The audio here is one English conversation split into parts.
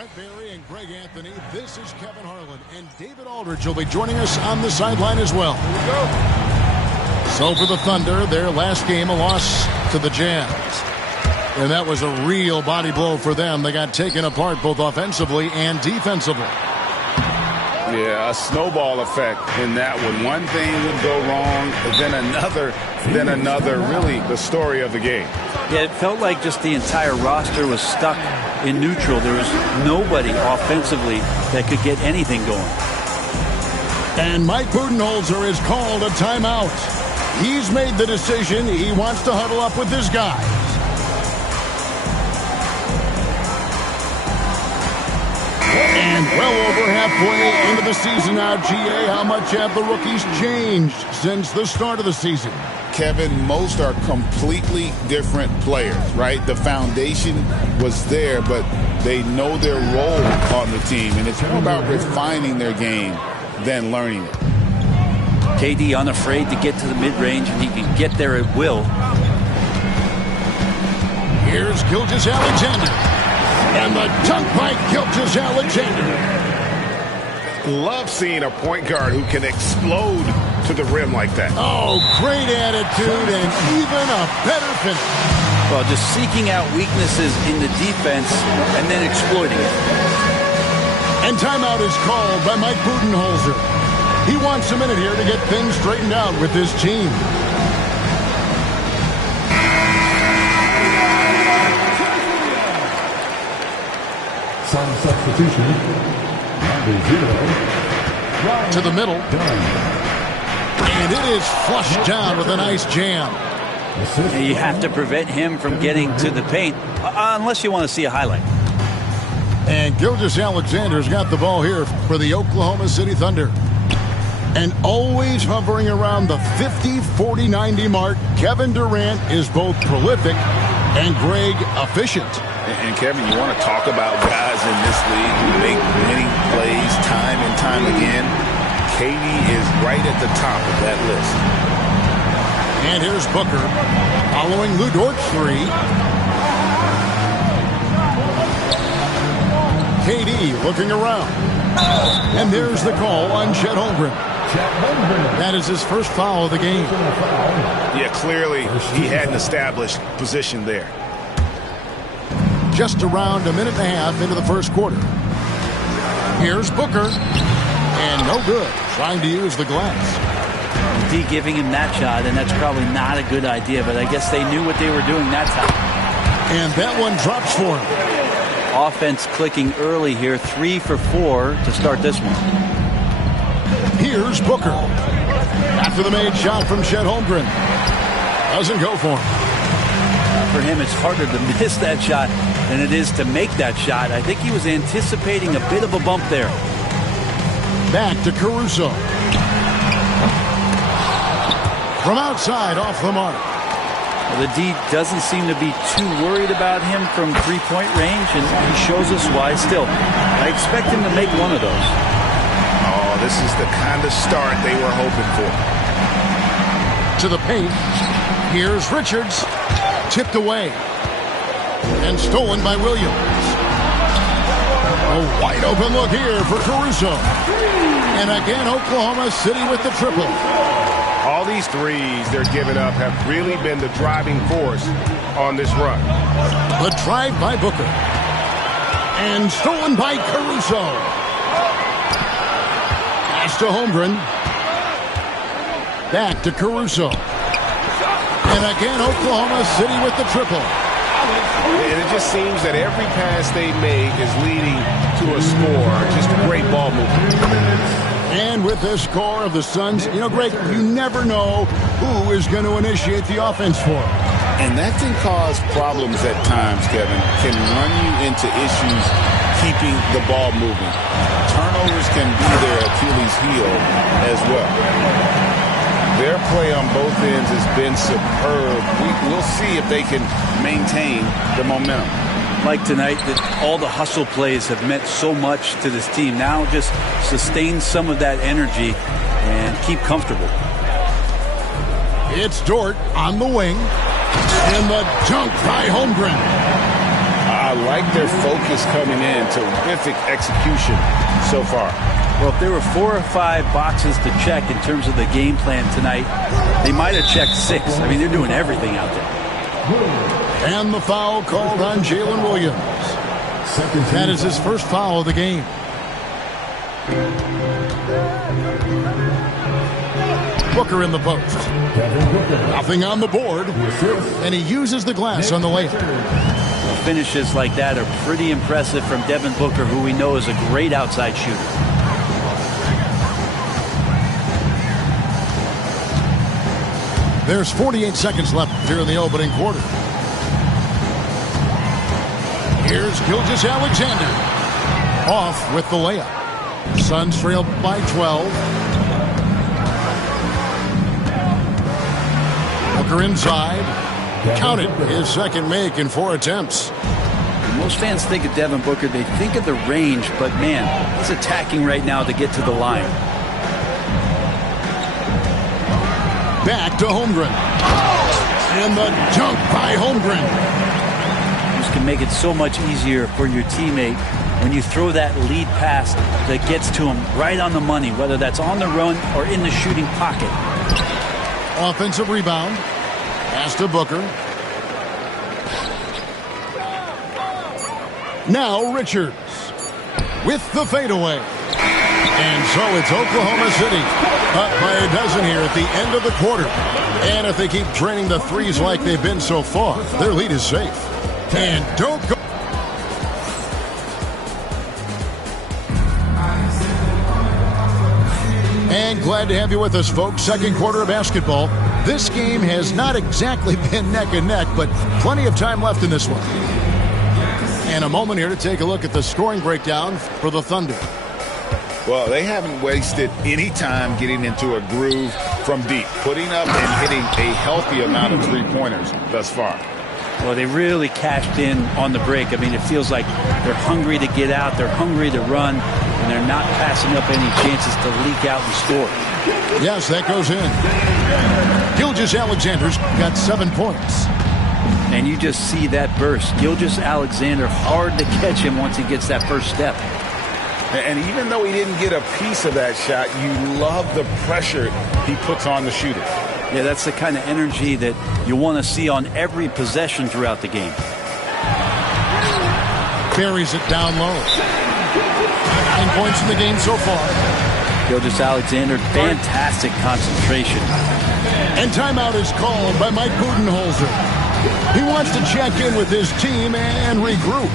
Brent Barry and Greg Anthony. This is Kevin Harlan, and David Aldridge will be joining us on the sideline as well. Here we go. So for the Thunder, their last game, a loss to the Jazz. And that was a real body blow for them. They got taken apart both offensively and defensively. Yeah, a snowball effect in that one. One thing would go wrong, then another. Really the story of the game. Yeah, it felt like just the entire roster was stuck in neutral. There was nobody offensively that could get anything going. And Mike Budenholzer has called a timeout. He's made the decision. He wants to huddle up with his guys. And well over halfway into the season now, GA, how much have the rookies changed since the start of the season? Kevin, most are completely different players, right? The foundation was there, but they know their role on the team, and it's more about refining their game than learning it. KD unafraid to get to the mid-range, and he can get there at will. Here's Gilgeous-Alexander. And the dunk by Gilgeous-Alexander. Love seeing a point guard who can explode to the rim like that. Oh, great attitude and even a better finish. Well, just seeking out weaknesses in the defense and then exploiting it. And timeout is called by Mike Budenholzer. He wants a minute here to get things straightened out with his team. Some substitution. To the middle. And it is flushed down with a nice jam. You have to prevent him from getting to the paint, unless you want to see a highlight. And Gilgeous-Alexander's got the ball here for the Oklahoma City Thunder. And always hovering around the 50, 40, 90 mark, Kevin Durant is both prolific and Greg efficient. And Kevin, you want to talk about guys in this league who make winning plays time and time again. KD is right at the top of that list. And here's Booker following Lou Dort's three. KD looking around. And there's the call on Chet Holmgren. That is his first foul of the game. Yeah, clearly he had an established position there. Just around a minute and a half into the first quarter. Here's Booker. And no good. Trying to use the glass. D giving him that shot, and that's probably not a good idea, but I guess they knew what they were doing that time. And that one drops for him. Offense clicking early here. 3 for 4 to start this one. Here's Booker. After the made shot from Chet Holmgren. Doesn't go for him. For him, it's harder to miss that shot than it is to make that shot. I think he was anticipating a bit of a bump there. Back to Caruso. From outside, off the mark. Well, the D doesn't seem to be too worried about him from three-point range, and he shows us why still. I expect him to make one of those. Oh, this is the kind of start they were hoping for. To the paint. Here's Richards. Tipped away. And stolen by Williams. A wide open look here for Caruso. And again, Oklahoma City with the triple. All these threes they're giving up have really been the driving force on this run. The drive by Booker. And stolen by Caruso. Pass to Holmgren. Back to Caruso. And again, Oklahoma City with the triple. And it just seems that every pass they make is leading to a score. Just great ball movement. And with the score of the Suns, you know, Greg, you never know who is going to initiate the offense for them. And that can cause problems at times, Kevin. Can run you into issues keeping the ball moving. Turnovers can be their Achilles heel as well. Their play on both ends has been superb. We'll see if they can maintain the momentum. Like tonight, that all the hustle plays have meant so much to this team. Now just sustain some of that energy and keep comfortable. It's Dort on the wing. And the dunk by Holmgren. I like their focus coming in. Terrific execution so far. Well, if there were 4 or 5 boxes to check in terms of the game plan tonight, they might have checked 6. I mean, they're doing everything out there. And the foul called on Jalen Williams. That is his first foul of the game. Booker in the post. Nothing on the board. And he uses the glass on the layup. Finishes like that are pretty impressive from Devin Booker, who we know is a great outside shooter. There's 48 seconds left here in the opening quarter. Here's Gilgeous-Alexander. Off with the layup. Suns trail by 12. Booker inside. Counted his second make in 4 attempts. Most fans think of Devin Booker, they think of the range, but man, he's attacking right now to get to the line. Back to Holmgren. And the dunk by Holmgren. This can make it so much easier for your teammate when you throw that lead pass that gets to him right on the money, whether that's on the run or in the shooting pocket. Offensive rebound. Pass to Booker. Now Richards with the fadeaway. And so it's Oklahoma City up by a dozen here at the end of the quarter. And if they keep draining the threes like they've been so far, their lead is safe. And don't go. And glad to have you with us, folks. Second quarter of basketball. This game has not exactly been neck and neck, but plenty of time left in this one. And a moment here to take a look at the scoring breakdown for the Thunder. Well, they haven't wasted any time getting into a groove from deep, putting up and hitting a healthy amount of three-pointers thus far. Well, they really cashed in on the break. I mean, it feels like they're hungry to get out, they're hungry to run, and they're not passing up any chances to leak out and score. Yes, that goes in. Gilgeous-Alexander's got 7 points. And you just see that burst. Gilgeous-Alexander, hard to catch him once he gets that first step. And even though he didn't get a piece of that shot, you love the pressure he puts on the shooter. Yeah, that's the kind of energy that you want to see on every possession throughout the game. Carries it down low. 9 points in the game so far. Gilgeous-Alexander, fantastic concentration. And timeout is called by Mike Budenholzer. He wants to check in with his team and regroup.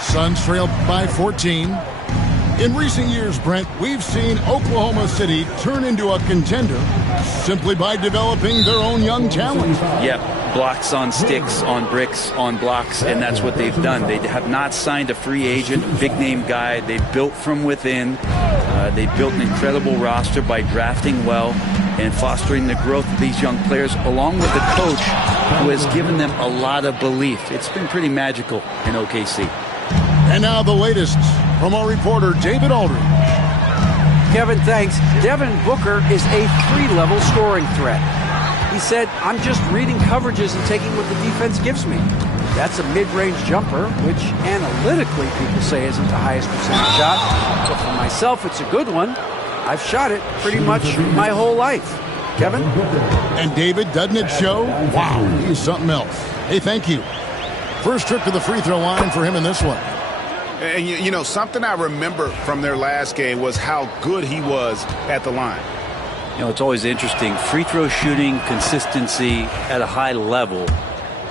Suns trail by 14. In recent years, Brent, we've seen Oklahoma City turn into a contender simply by developing their own young talent. Yep, blocks on sticks, on bricks, on blocks, and that's what they've done. They have not signed a free agent, big-name guy. They built from within. They built an incredible roster by drafting well and fostering the growth of these young players, along with the coach who has given them a lot of belief. It's been pretty magical in OKC. And now the latest from our reporter, David Aldridge. Kevin, thanks. Devin Booker is a 3-level scoring threat. He said, I'm just reading coverages and taking what the defense gives me. That's a mid-range jumper, which analytically people say isn't the highest percentage shot. But for myself, it's a good one. I've shot it pretty much my whole life. Kevin? And David, doesn't it show? Wow, he's something else. Hey, thank you. First trip to the free throw line for him in this one. And, you know, something I remember from their last game was how good he was at the line. You know, it's always interesting. Free throw shooting, consistency at a high level,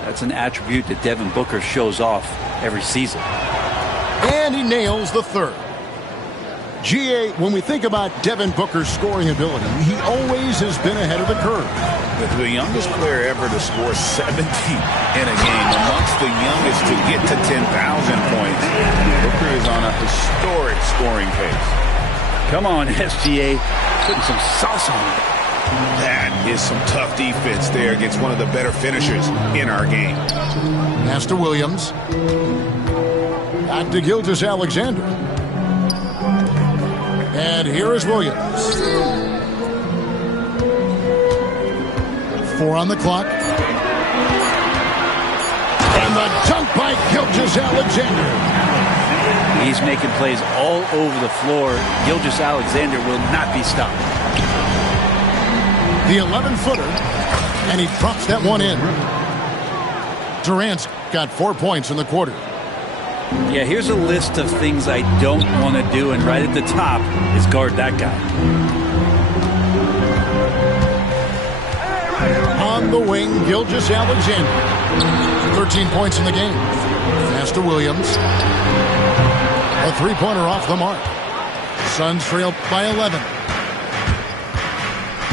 that's an attribute that Devin Booker shows off every season. And he nails the third. GA, when we think about Devin Booker's scoring ability, he always has been ahead of the curve. The youngest player ever to score 70 in a game, amongst the youngest to get to 10,000 points. Booker is on a historic scoring pace. Come on, SGA. Putting some sauce on it. That is some tough defense there against one of the better finishers in our game. Pass to Williams. Back to Gilgeous-Alexander. And here is Williams. 4 on the clock. And the dunk by Gilgeous-Alexander. He's making plays all over the floor. Gilgeous-Alexander will not be stopped. The 11-footer, and he drops that one in. Durant's got 4 points in the quarter. Yeah, here's a list of things I don't want to do, and right at the top is guard that guy. On the wing, Gilgeous-Alexander. 13 points in the game. Pass to Williams. A three-pointer off the mark. Suns trail by 11.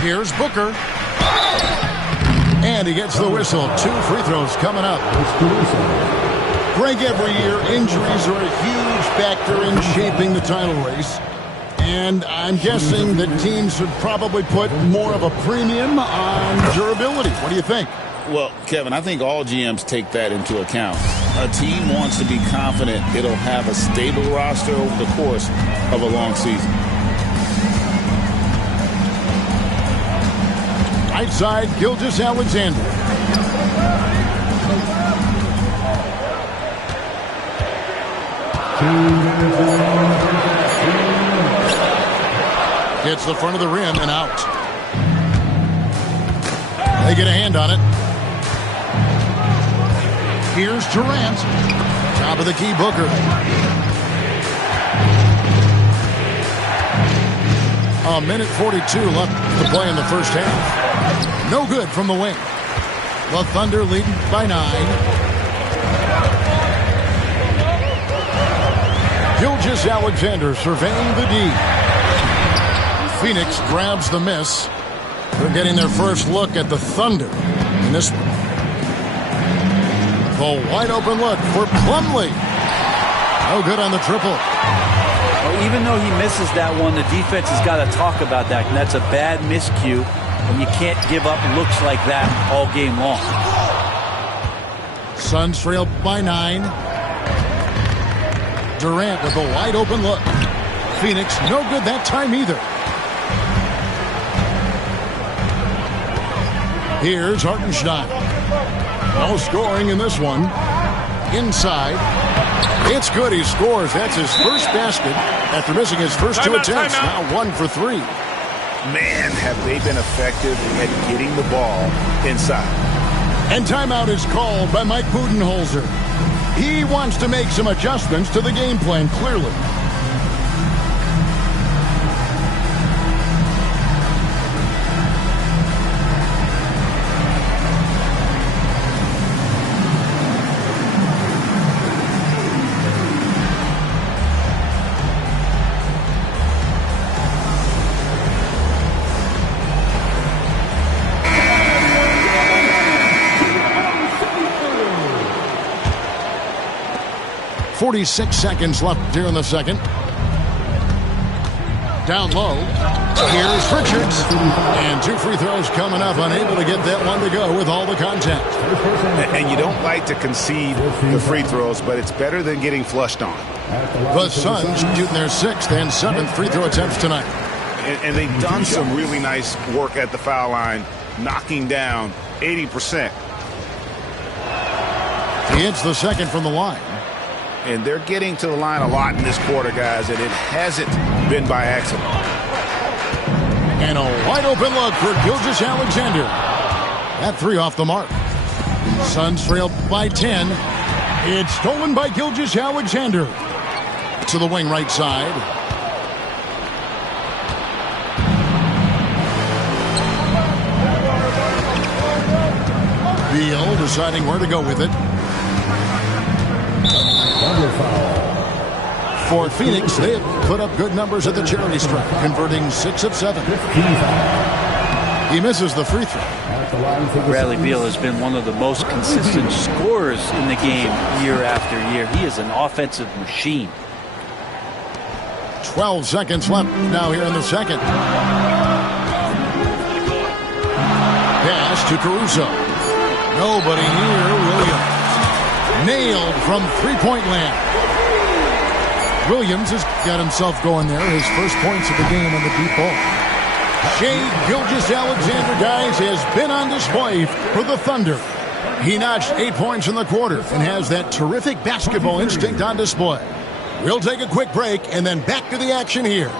Here's Booker. And he gets the whistle. 2 free throws coming up. Greg, every year, injuries are a huge factor in shaping the title race. And I'm guessing that teams should probably put more of a premium on durability. What do you think? Well, Kevin, I think all GMs take that into account. A team wants to be confident it'll have a stable roster over the course of a long season. Right side, Gilgeous-Alexander. Hits the front of the rim and out. They get a hand on it. Here's Durant. Top of the key, Booker. A minute 42 left to play in the first half. No good from the wing. The Thunder leading by 9. Gilgeous-Alexander surveying the D. Phoenix grabs the miss. They're getting their first look at the Thunder in this one. The wide open look for Plumlee. No good on the triple. Well, even though he misses that one, the defense has got to talk about that. And that's a bad miscue. And you can't give up looks like that all game long. Suns trail by 9. Durant with a wide open look. Phoenix no good that time either. Here's Hartenstein. No scoring in this one. Inside. It's good. He scores. That's his first basket after missing his first 2 attempts. Now 1 for 3. Man, have they been effective at getting the ball inside. And timeout is called by Mike Budenholzer. He wants to make some adjustments to the game plan, clearly. .46 seconds left here in the second. Down low. Here's Richards. And 2 free throws coming up. Unable to get that one to go with all the contact. And you don't like to concede the free throws, but it's better than getting flushed on. The Suns shooting their 6th and 7th free throw attempts tonight. And they've done some really nice work at the foul line, knocking down 80%. He hits the second from the line. And they're getting to the line a lot in this quarter, guys, and it hasn't been by accident. And a wide open look for Gilgeous-Alexander. That 3 off the mark. Suns trail by 10. It's stolen by Gilgeous-Alexander. To the wing right side. Beal deciding where to go with it. For Phoenix, they have put up good numbers at the charity stripe, converting 6 of 7. He misses the free throw. Bradley Beal has been one of the most consistent scorers in the game year after year. He is an offensive machine. 12 seconds left now here in the second. Pass to Caruso. Nobody near Williams. Nailed from three-point land. Williams has got himself going there. His first points of the game on the deep ball. Shai Gilgeous-Alexander, guys, has been on display for the Thunder. He notched 8 points in the quarter and has that terrific basketball instinct on display. We'll take a quick break and then back to the action here.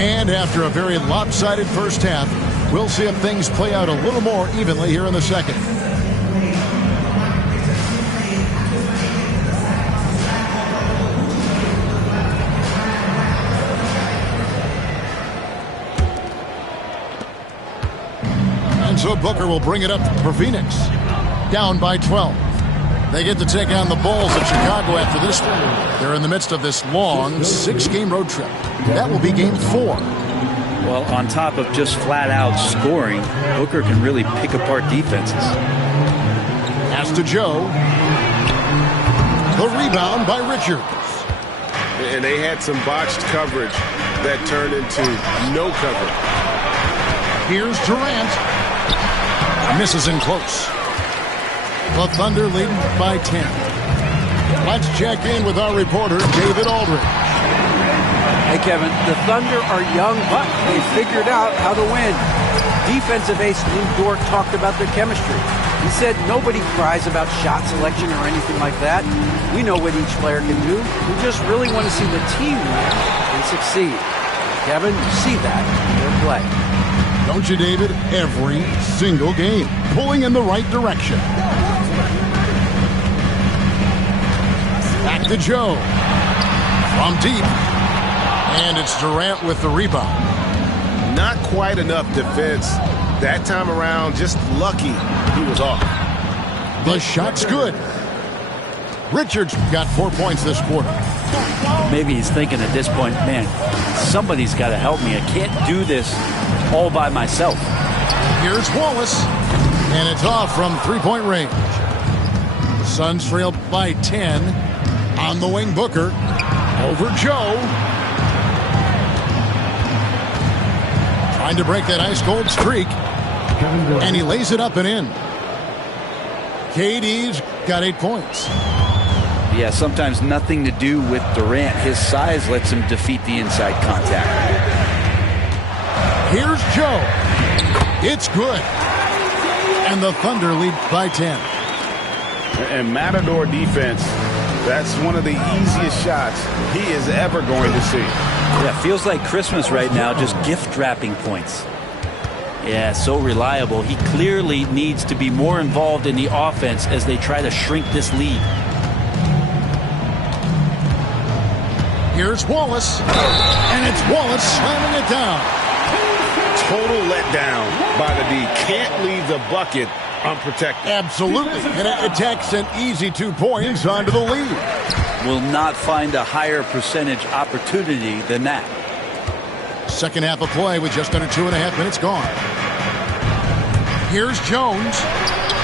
And after a very lopsided first half, we'll see if things play out a little more evenly here in the second. And so Booker will bring it up for Phoenix. Down by 12. They get to take on the Bulls of Chicago after this one. They're in the midst of this long 6-game road trip. That will be game 4. Well, on top of just flat-out scoring, Booker can really pick apart defenses. Pass to Joe. The rebound by Richards. And they had some botched coverage that turned into no cover. Here's Durant. Misses in close. The Thunder leading by 10. Let's check in with our reporter, David Aldridge. Hey, Kevin, the Thunder are young, but they figured out how to win. Defensive ace Lou Dort talked about their chemistry. He said nobody cries about shot selection or anything like that. We know what each player can do. We just really want to see the team win and succeed. Kevin, you see that in their play. Don't you, David? Every single game, pulling in the right direction. Back to Joe. From deep. And it's Durant with the rebound. Not quite enough defense that time around. Just lucky he was off. The shot's good. Richards got 4 points this quarter. Maybe he's thinking at this point, man, somebody's got to help me. I can't do this all by myself. Here's Wallace. And it's off from three-point range. The Suns trail by 10. On the wing, Booker. Over Joe. Trying to break that ice-cold streak. And he lays it up and in. KD's got 8 points. Yeah, sometimes nothing to do with Durant. His size lets him defeat the inside contact. Here's Joe. It's good. And the Thunder lead by 10. And Matador defense, that's one of the easiest shots he is ever going to see. Yeah, feels like Christmas right now, just gift wrapping points. Yeah, so reliable. He clearly needs to be more involved in the offense as they try to shrink this lead. Here's Wallace. And it's Wallace slamming it down. Total letdown by the D. Can't leave the bucket unprotected. Absolutely. And it takes an easy 2 points onto the lead. Will not find a higher percentage opportunity than that. Second half of play with just under 2.5 minutes gone. Here's Jones.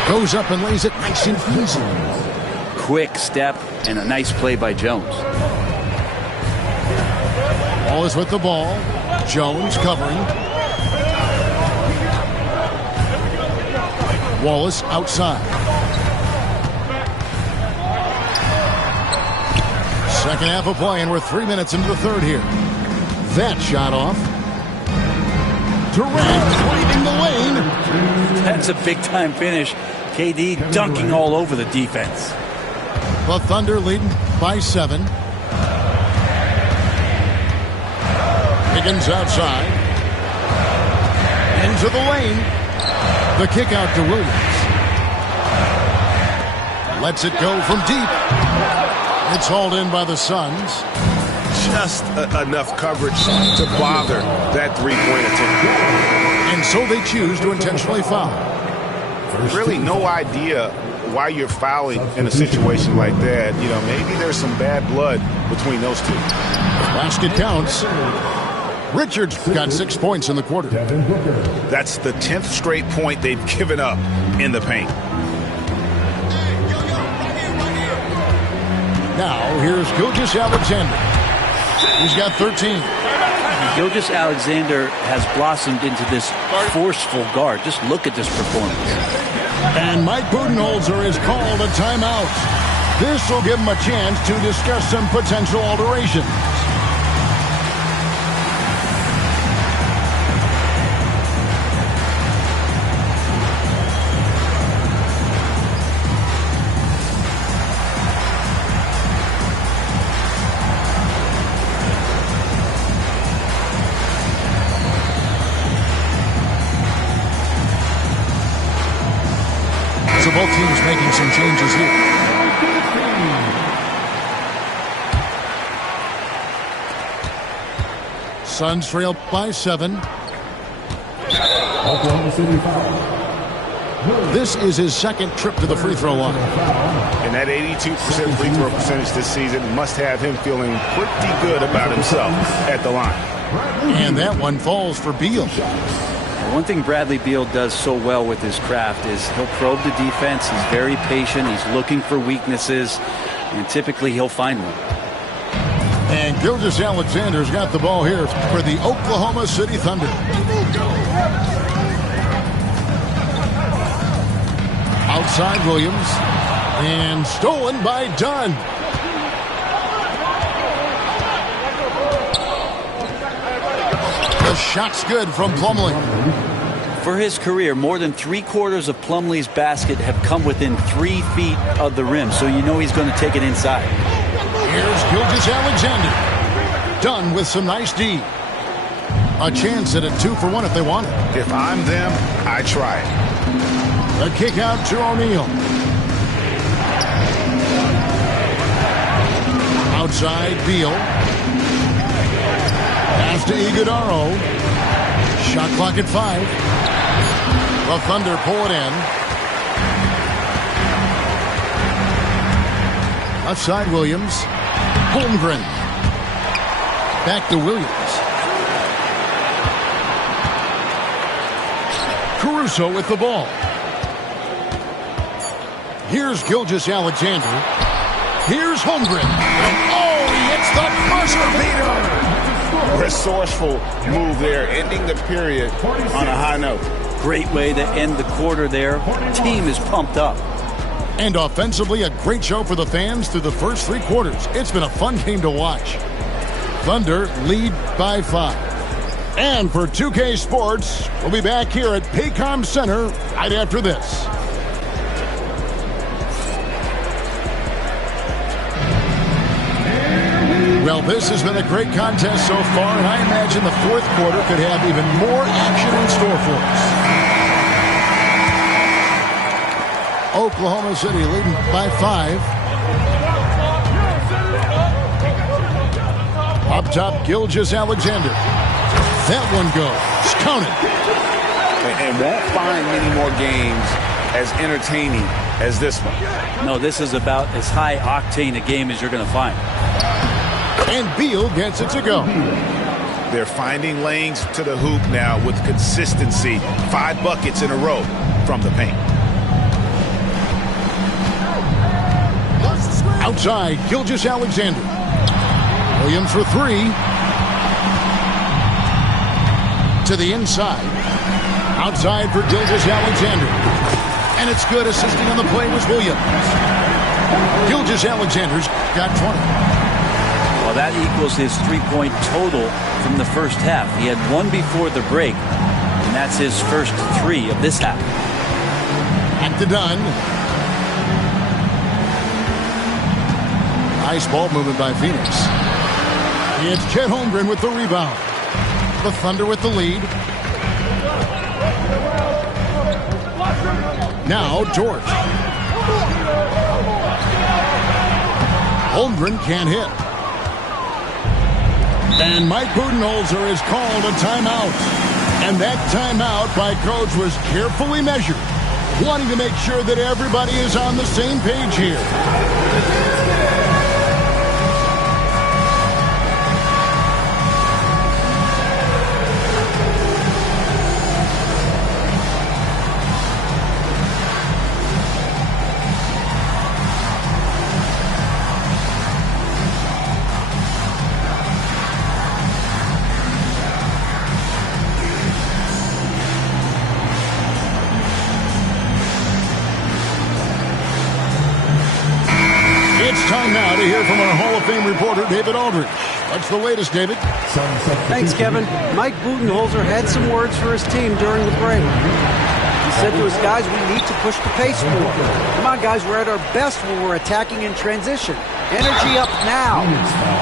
Goes up and lays it nice and easy. Quick step and a nice play by Jones. Wallace with the ball. Jones covering. Wallace outside. Second half of play, and we're 3 minutes into the third here. That shot off. Durant driving the lane. That's a big-time finish. KD dunking all over the defense. The Thunder leading by 7. Higgins outside. Into the lane. The kick out to Williams. Lets it go from deep. It's hauled in by the Suns. just enough coverage to bother that three-point attempt. And so they choose to intentionally foul. Really no idea why you're fouling in a situation like that. You know, maybe there's some bad blood between those two. Basket counts. Richards got 6 points in the quarter. That's the 10th straight point they've given up in the paint. Now, here's Gilgeous-Alexander. He's got 13. Gilgeous-Alexander has blossomed into this forceful guard. Just look at this performance. And Mike Budenholzer has called a timeout. This will give him a chance to discuss some potential alterations. So both teams making some changes here. Suns trail by 7. Oklahoma City foul. This is his second trip to the free throw line. And that 82% free throw percentage this season must have him feeling pretty good about himself at the line. And that one falls for Beal. One thing Bradley Beal does so well with his craft is he'll probe the defense. He's very patient. He's looking for weaknesses, and typically he'll find one. And Gilgeous-Alexander's got the ball here for the Oklahoma City Thunder. Outside Williams, and stolen by Dunn. The shot's good from Plumlee. For his career, more than 3/4 of Plumlee's basket have come within 3 feet of the rim, so you know he's going to take it inside. Here's Gilgeous-Alexander. Dunn with some nice D. A chance at a 2-for-1 if they want it. If I'm them, I try it. A kick out to O'Neal. Outside Beal. Pass to Iguodaro. Shot clock at 5. The Thunder pull it in. Outside Williams. Holmgren. Back to Williams. Caruso with the ball. Here's Gilgeous-Alexander. Here's Holmgren. Oh, he hits the buzzer beater. Resourceful move there, ending the period on a high note. Great way to end the quarter there. Team is pumped up. And offensively, a great show for the fans through the first 3 quarters. It's been a fun game to watch. Thunder lead by 5. And for 2K Sports, we'll be back here at Paycom Center right after this. Well, this has been a great contest so far, and I imagine the fourth quarter could have even more action in store for us. Oklahoma City leading by 5. Up top, Gilgeous-Alexander. That one goes. Count it. And won't find many more games as entertaining as this one. No, this is about as high octane a game as you're going to find. And Beal gets it to go. They're finding lanes to the hoop now with consistency. 5 buckets in a row from the paint. Outside, Gilgeous-Alexander. Williams for 3. To the inside. Outside for Gilgeous-Alexander. And it's good. Assisting on the play was Williams. Gilgeous-Alexander's got 20. Well, that equals his 3-point total from the first half. He had 1 before the break, and that's his first 3 of this half. Back to Dunn. Nice ball movement by Phoenix. It's Chet Holmgren with the rebound. The Thunder with the lead. Now George. Holmgren can't hit. And Mike Budenholzer has called a timeout. And that timeout by Coach was carefully measured, wanting to make sure that everybody is on the same page here. Time now to hear from our Hall of Fame reporter, David Aldridge. What's the latest, David? Thanks, Kevin. Mike Budenholzer had some words for his team during the break. He said to his guys, we need to push the pace more. Come on, guys, we're at our best when we're attacking in transition. Energy up now.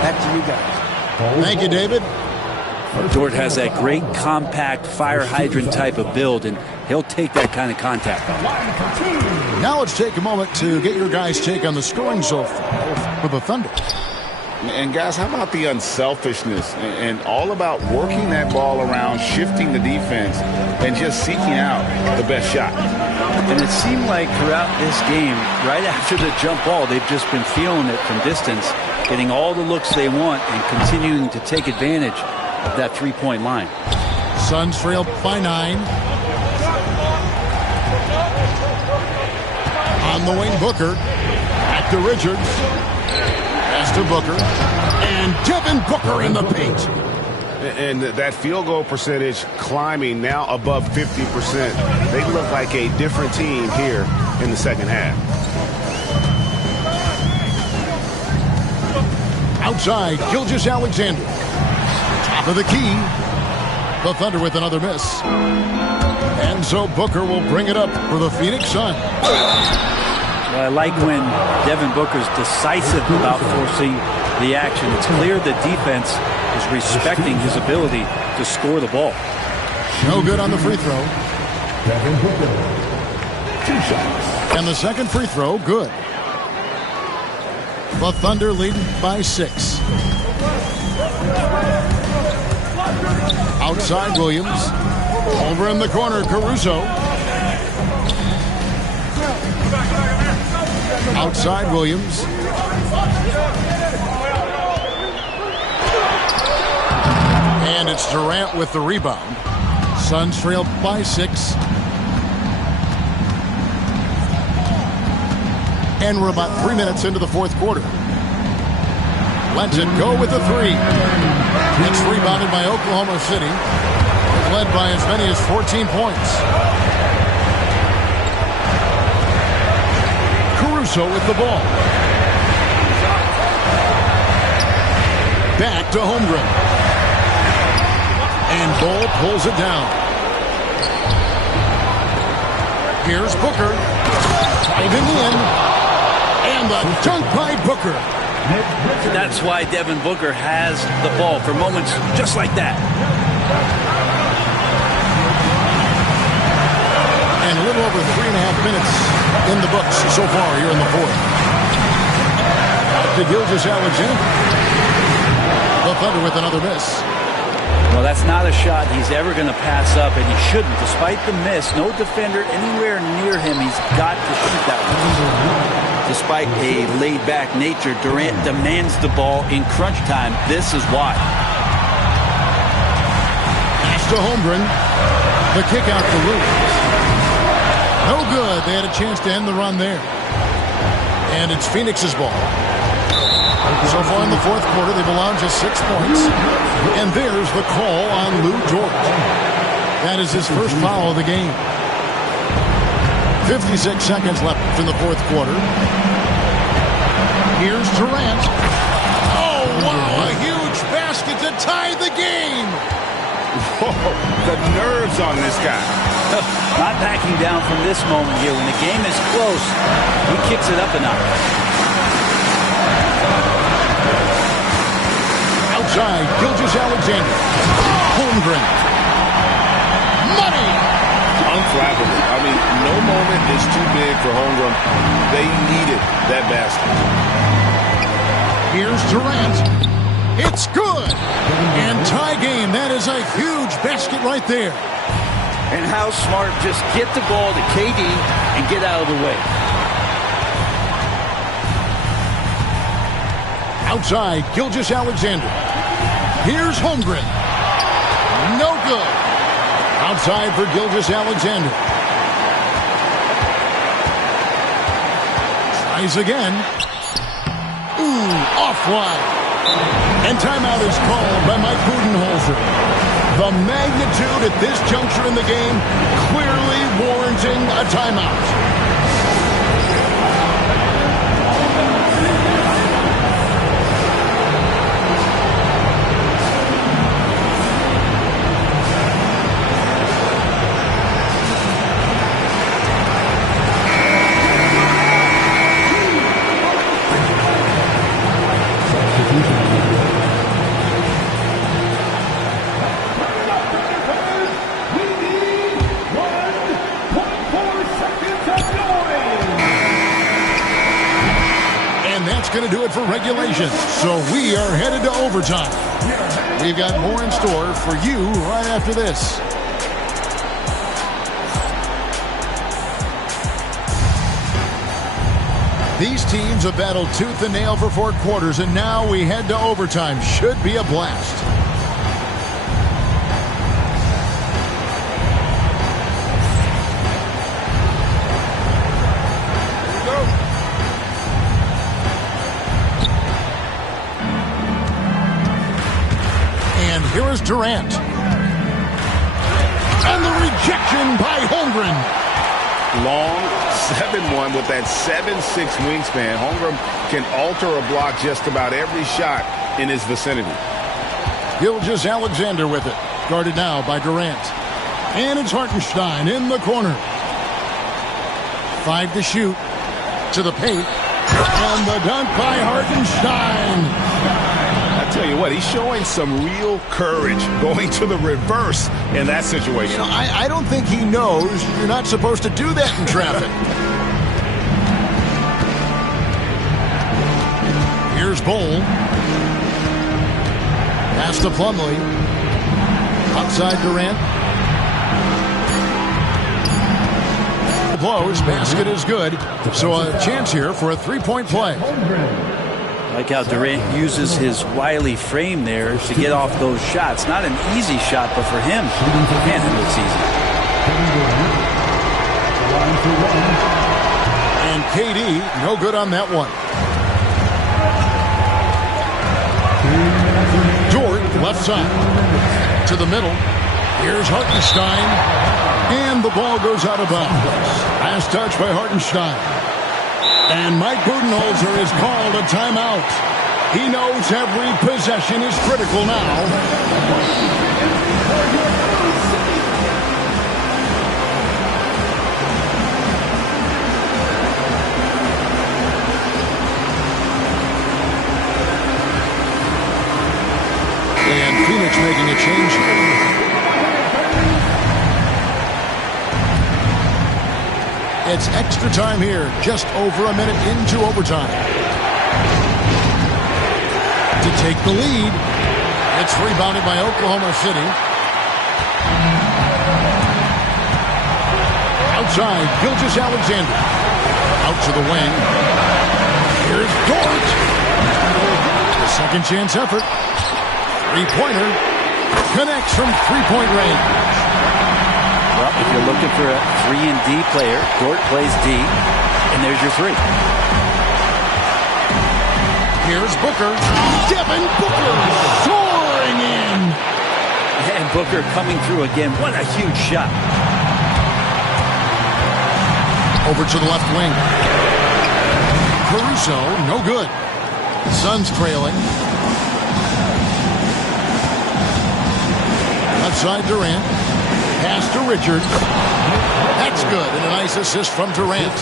Back to you guys. Thank you, David. Dort has that great compact fire hydrant type of build, and he'll take that kind of contact on. Now let's take a moment to get your guys' take on the scoring so far for the Thunder. And guys, how about the unselfishness and all about working that ball around, shifting the defense, and just seeking out the best shot. And it seemed like throughout this game, right after the jump ball, they've just been feeling it from distance, getting all the looks they want and continuing to take advantage of that three-point line. Suns trail by 9. On the wing, Booker. Back to Richards. Pass to Booker. And Devin Booker in the paint. And that field goal percentage climbing now above 50%. They look like a different team here in the second half. Outside, Gilgeous-Alexander. Top of the key. The Thunder with another miss. And so Booker will bring it up for the Phoenix Suns. Well, I like when Devin Booker's decisive about forcing the action. It's clear the defense is respecting his ability to score the ball. No good on the free throw. Devin Booker. 2 shots. And the second free throw, good. The Thunder leading by 6. Outside Williams. Over in the corner, Caruso. Outside Williams. And it's Durant with the rebound. Suns trail by 6. And we're about 3 minutes into the fourth quarter. Lets it go with the 3. It's rebounded by Oklahoma City. Led by as many as 14 points. Caruso with the ball. Back to Holmgren. And Ball pulls it down. Here's Booker. Driving in. And the dunk by Booker. That's why Devin Booker has the ball for moments just like that. And a little over 3.5 minutes in the books so far here in the fourth. Out to Gilgeous-Alexander. The Thunder with another miss. Well, that's not a shot he's ever going to pass up, and he shouldn't. Despite the miss, no defender anywhere near him. He's got to shoot that one. Despite a laid-back nature, Durant demands the ball in crunch time. This is why. Pass to Holmgren. The kick out to Lou. No good. They had a chance to end the run there. And it's Phoenix's ball. So far in the fourth quarter, they've allowed just 6 points. And there's the call on Lou Dort. That is his first foul of the game. 56 seconds left in the fourth quarter. Here's Durant. Oh, wow, a huge basket to tie the game. Whoa, the nerves on this guy. Not backing down from this moment here. When the game is close, he kicks it up a notch. Outside, Gilgeous-Alexander. Holmgren. Money. Unflappable. I mean, no moment is too big for Holmgren. They needed that basket. Here's Durant. It's good. And tie game. That is a huge basket right there. And how smart. Just get the ball to KD and get out of the way. Outside, Gilgeous-Alexander. Here's Holmgren. No good. Outside for Gilgeous-Alexander. Tries again. Ooh, offline. And timeout is called by Mike Budenholzer. The magnitude at this juncture in the game clearly warranting a timeout. Going to do it for regulation. So we are headed to overtime. We've got more in store for you right after this. These teams have battled tooth and nail for 4 quarters, and now we head to overtime. Should be a blast. Here is Durant. And the rejection by Holmgren. Long 7-1 with that 7'6" wingspan. Holmgren can alter a block just about every shot in his vicinity. Gilgeous-Alexander with it. Guarded now by Durant. And it's Hartenstein in the corner. 5 to shoot. To the paint. And the dunk by Hartenstein. Tell you what, he's showing some real courage going to the reverse in that situation. You know, I don't think he knows you're not supposed to do that in traffic. Here's Bowl. Pass to Plumlee. Outside Durant. Blows. Basket is good. So a chance here for a three-point play. I like how Durant uses his wily frame there to get off those shots. Not an easy shot, but for him, man, it looks easy. And KD, no good on that one. Dort, left side. To the middle. Here's Hartenstein. And the ball goes out of bounds. Last touch by Hartenstein. And Mike Budenholzer has called a timeout. He knows every possession is critical now. And Phoenix making a change here. It's extra time here, just over a minute into overtime. To take the lead, it's rebounded by Oklahoma City. Outside, Gilgeous-Alexander. Out to the wing. Here's Dort. The second chance effort. Three-pointer. Connects from three-point range. Well, if you're looking for a 3-and-D player, Dort plays D, and there's your 3. Here's Booker. Devin Booker soaring in. And Booker coming through again. What a huge shot. Over to the left wing. Caruso, no good. Suns trailing. Left side Durant. Pass to Richard. That's good. And a nice assist from Durant.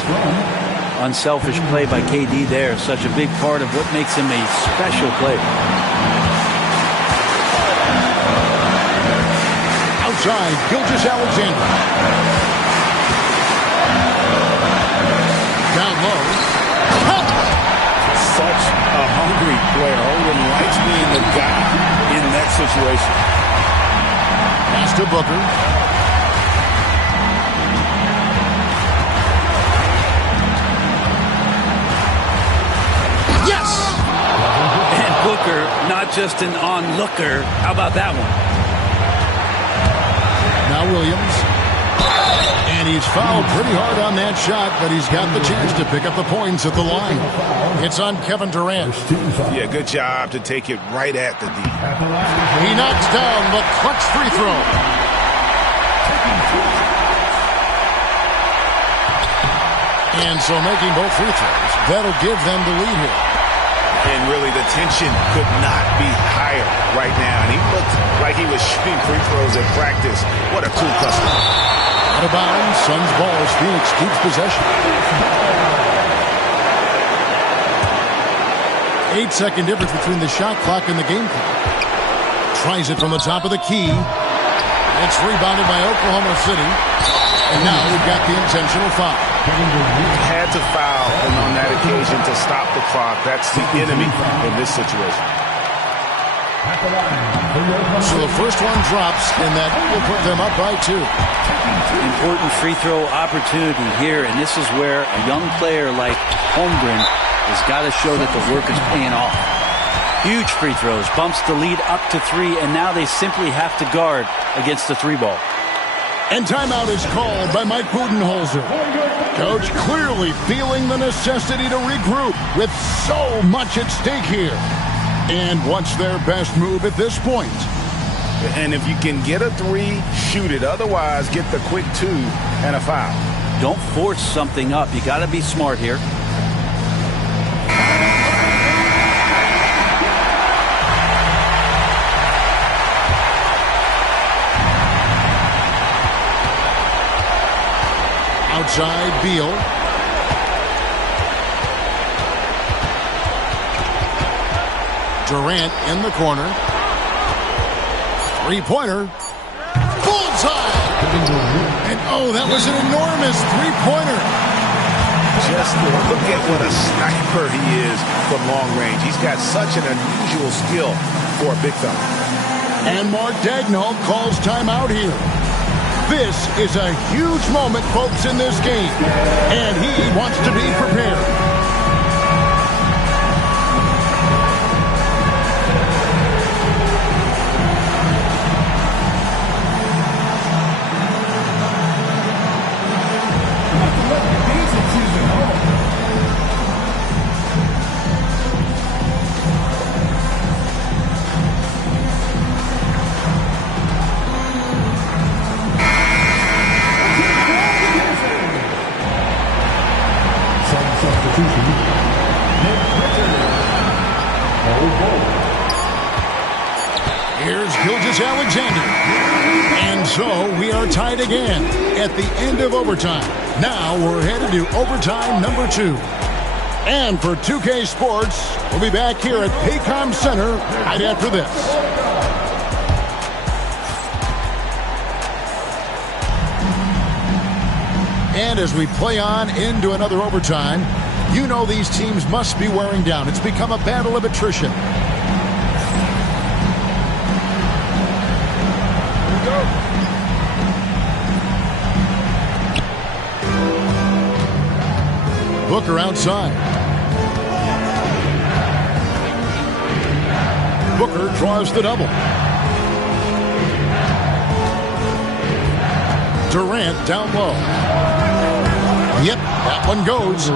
Unselfish play by KD there. Such a big part of what makes him a special player. Outside, Gilgeous-Alexander. Down low. Such a hungry player. Holden likes being the guy in that situation. Pass to Booker. Yes! And Booker, not just an onlooker. How about that one? Now Williams. And he's fouled pretty hard on that shot, but he's got the chance to pick up the points at the line. It's on Kevin Durant. Yeah, good job to take it right at the D. He knocks down the clutch free throw. And so making both free throws, that'll give them the lead here. And really, the tension could not be higher right now. And he looked like he was shooting free throws at practice. What a cool customer. Out of bounds, Suns ball as Phoenix keeps possession. 8-second difference between the shot clock and the game clock. Tries it from the top of the key. It's rebounded by Oklahoma City. And now we've got the intentional foul. Had to foul, and on that occasion to stop the clock. That's the enemy in this situation. So the first one drops, and that will put them up by 2. Important free throw opportunity here, and this is where a young player like Holmgren has got to show that the work is paying off. Huge free throws, bumps the lead up to 3, and now they simply have to guard against the 3-ball. And timeout is called by Mike Budenholzer. Coach clearly feeling the necessity to regroup with so much at stake here. And what's their best move at this point? And if you can get a 3, shoot it. Otherwise, get the quick 2 and a foul. Don't force something up. You got to be smart here. Outside, Beal. Durant in the corner. Three-pointer. Bullseye! And oh, that was an enormous three-pointer. Just look at what a sniper he is from long range. He's got such an unusual skill for a big fella. And Mark Daigneault calls timeout here. This is a huge moment, folks, in this game. And he wants to be prepared. Here's Gilgeous-Alexander. And so we are tied again at the end of overtime. Now we're headed to overtime number 2. And for 2K Sports, we'll be back here at Paycom Center right after this. And as we play on into another overtime, you know these teams must be wearing down. It's become a battle of attrition. Booker outside. Booker draws the double. Durant down low. Yep, that one goes.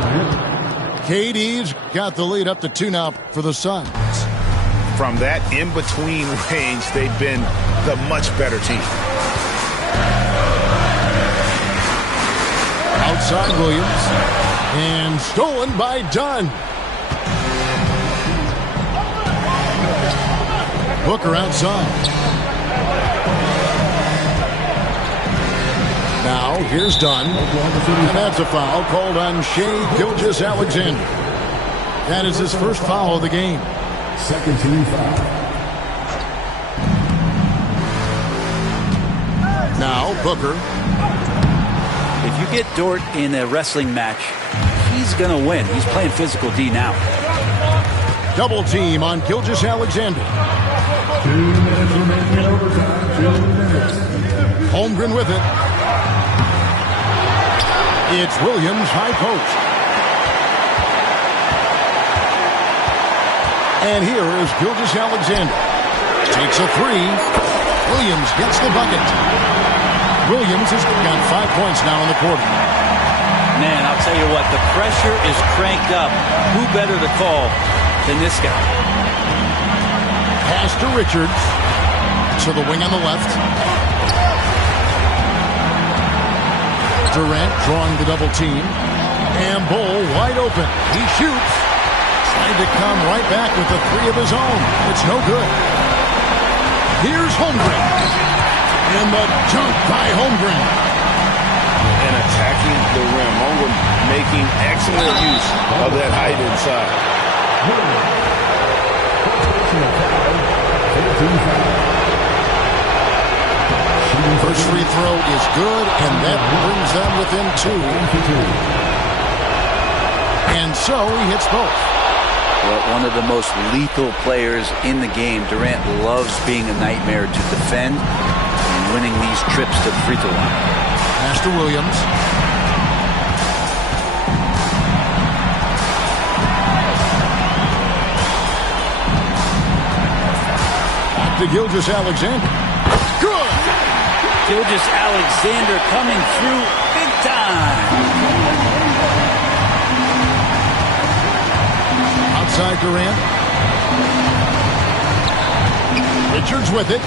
KD's got the lead up to 2 now for the Suns. From that in-between range, they've been the much better team. Outside Williams. And stolen by Dunn. Booker outside. Now, here's Dunn. And that's a foul called on Shai Gilgeous-Alexander. That is his first foul of the game. Second team foul. Now, Booker. If you get Dort in a wrestling match, he's going to win. He's playing physical D now. double team on Gilgeous Alexander. 2 minutes remaining in overtime. 2 minutes. Holmgren with it. It's Williams, high post. And here is Gilgeous Alexander. Takes a three. Williams gets the bucket. Williams has got 5 points now in the quarter. Man, I'll tell you what, the pressure is cranked up. Who better to call than this guy? Pass to Richards. To the wing on the left. Durant drawing the double team. And Bull wide open. He shoots. Trying to come right back with a three of his own. It's no good. Here's Holmgren. And the jump by Holmgren. And attacking the rim. Holmgren making excellent use of that height inside. First free throw is good, and that brings them within 2. And so he hits both. Well, one of the most lethal players in the game. Durant loves being a nightmare to defend and winning these trips to the free throw line. Pass to Williams. Back to Gilgeous Alexander. Good! Gilgeous Alexander coming through big time. Outside Durant. Richards with it.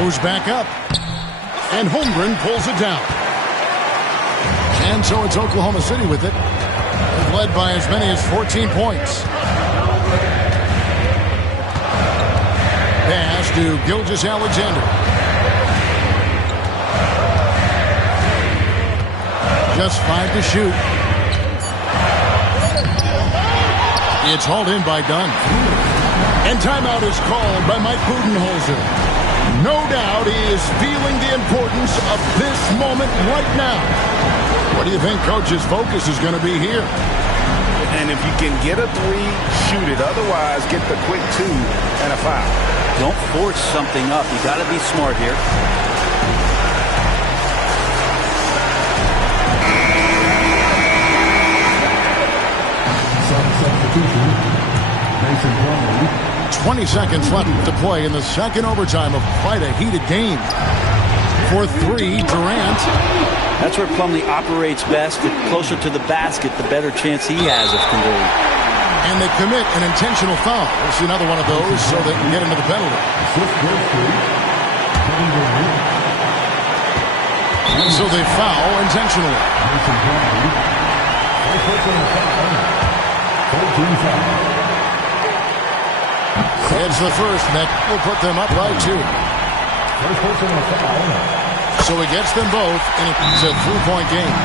Moves back up. And Holmgren pulls it down. And so it's Oklahoma City with it. They've led by as many as 14 points. Pass to Gilgeous Alexander. Just 5 to shoot. It's hauled in by Dunn. And timeout is called by Mike Budenholzer. No doubt he is feeling the importance of this moment right now. What do you think Coach's focus is going to be here? And if you can get a three, shoot it. Otherwise, get the quick 2 and a foul. Don't force something up. You got to be smart here. Substitution. Mason Plumlee. 20 seconds left to play in the second overtime of quite a heated game. For 3, Durant. That's where Plumlee operates best. The closer to the basket, the better chance he has of converting. And they commit an intentional foul. We'll see another one of those so they can get into the penalty. And so they foul intentionally. It's the first, and that will put them up by 2. So he gets them both, and it's a 3-point game.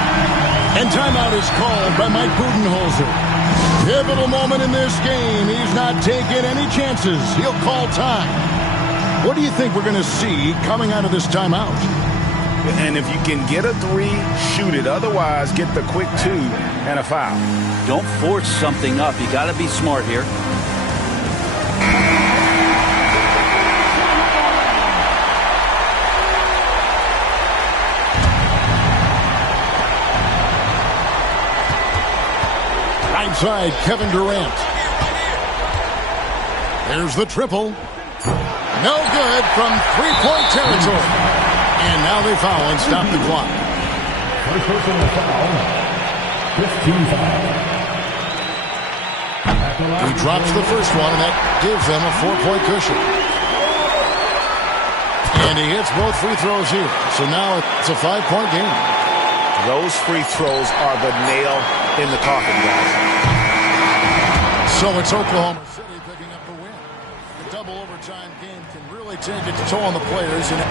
And timeout is called by Mike Budenholzer. Pivotal moment in this game. He's not taking any chances. He'll call time. What do you think we're going to see coming out of this timeout? And if you can get a three, shoot it. Otherwise, get the quick 2 and a foul. Don't force something up. You got to be smart here. Side, Kevin Durant. There's the triple. No good from 3-point territory. And now they foul and stop the clock. First personal foul. 15 foul. He drops the first one, and that gives them a 4-point cushion. And he hits both free throws here. So now it's a 5-point game. Those free throws are the nail in the coffin, guys. So it's Oklahoma City picking up the win. The double overtime game can really take its toll on the players. And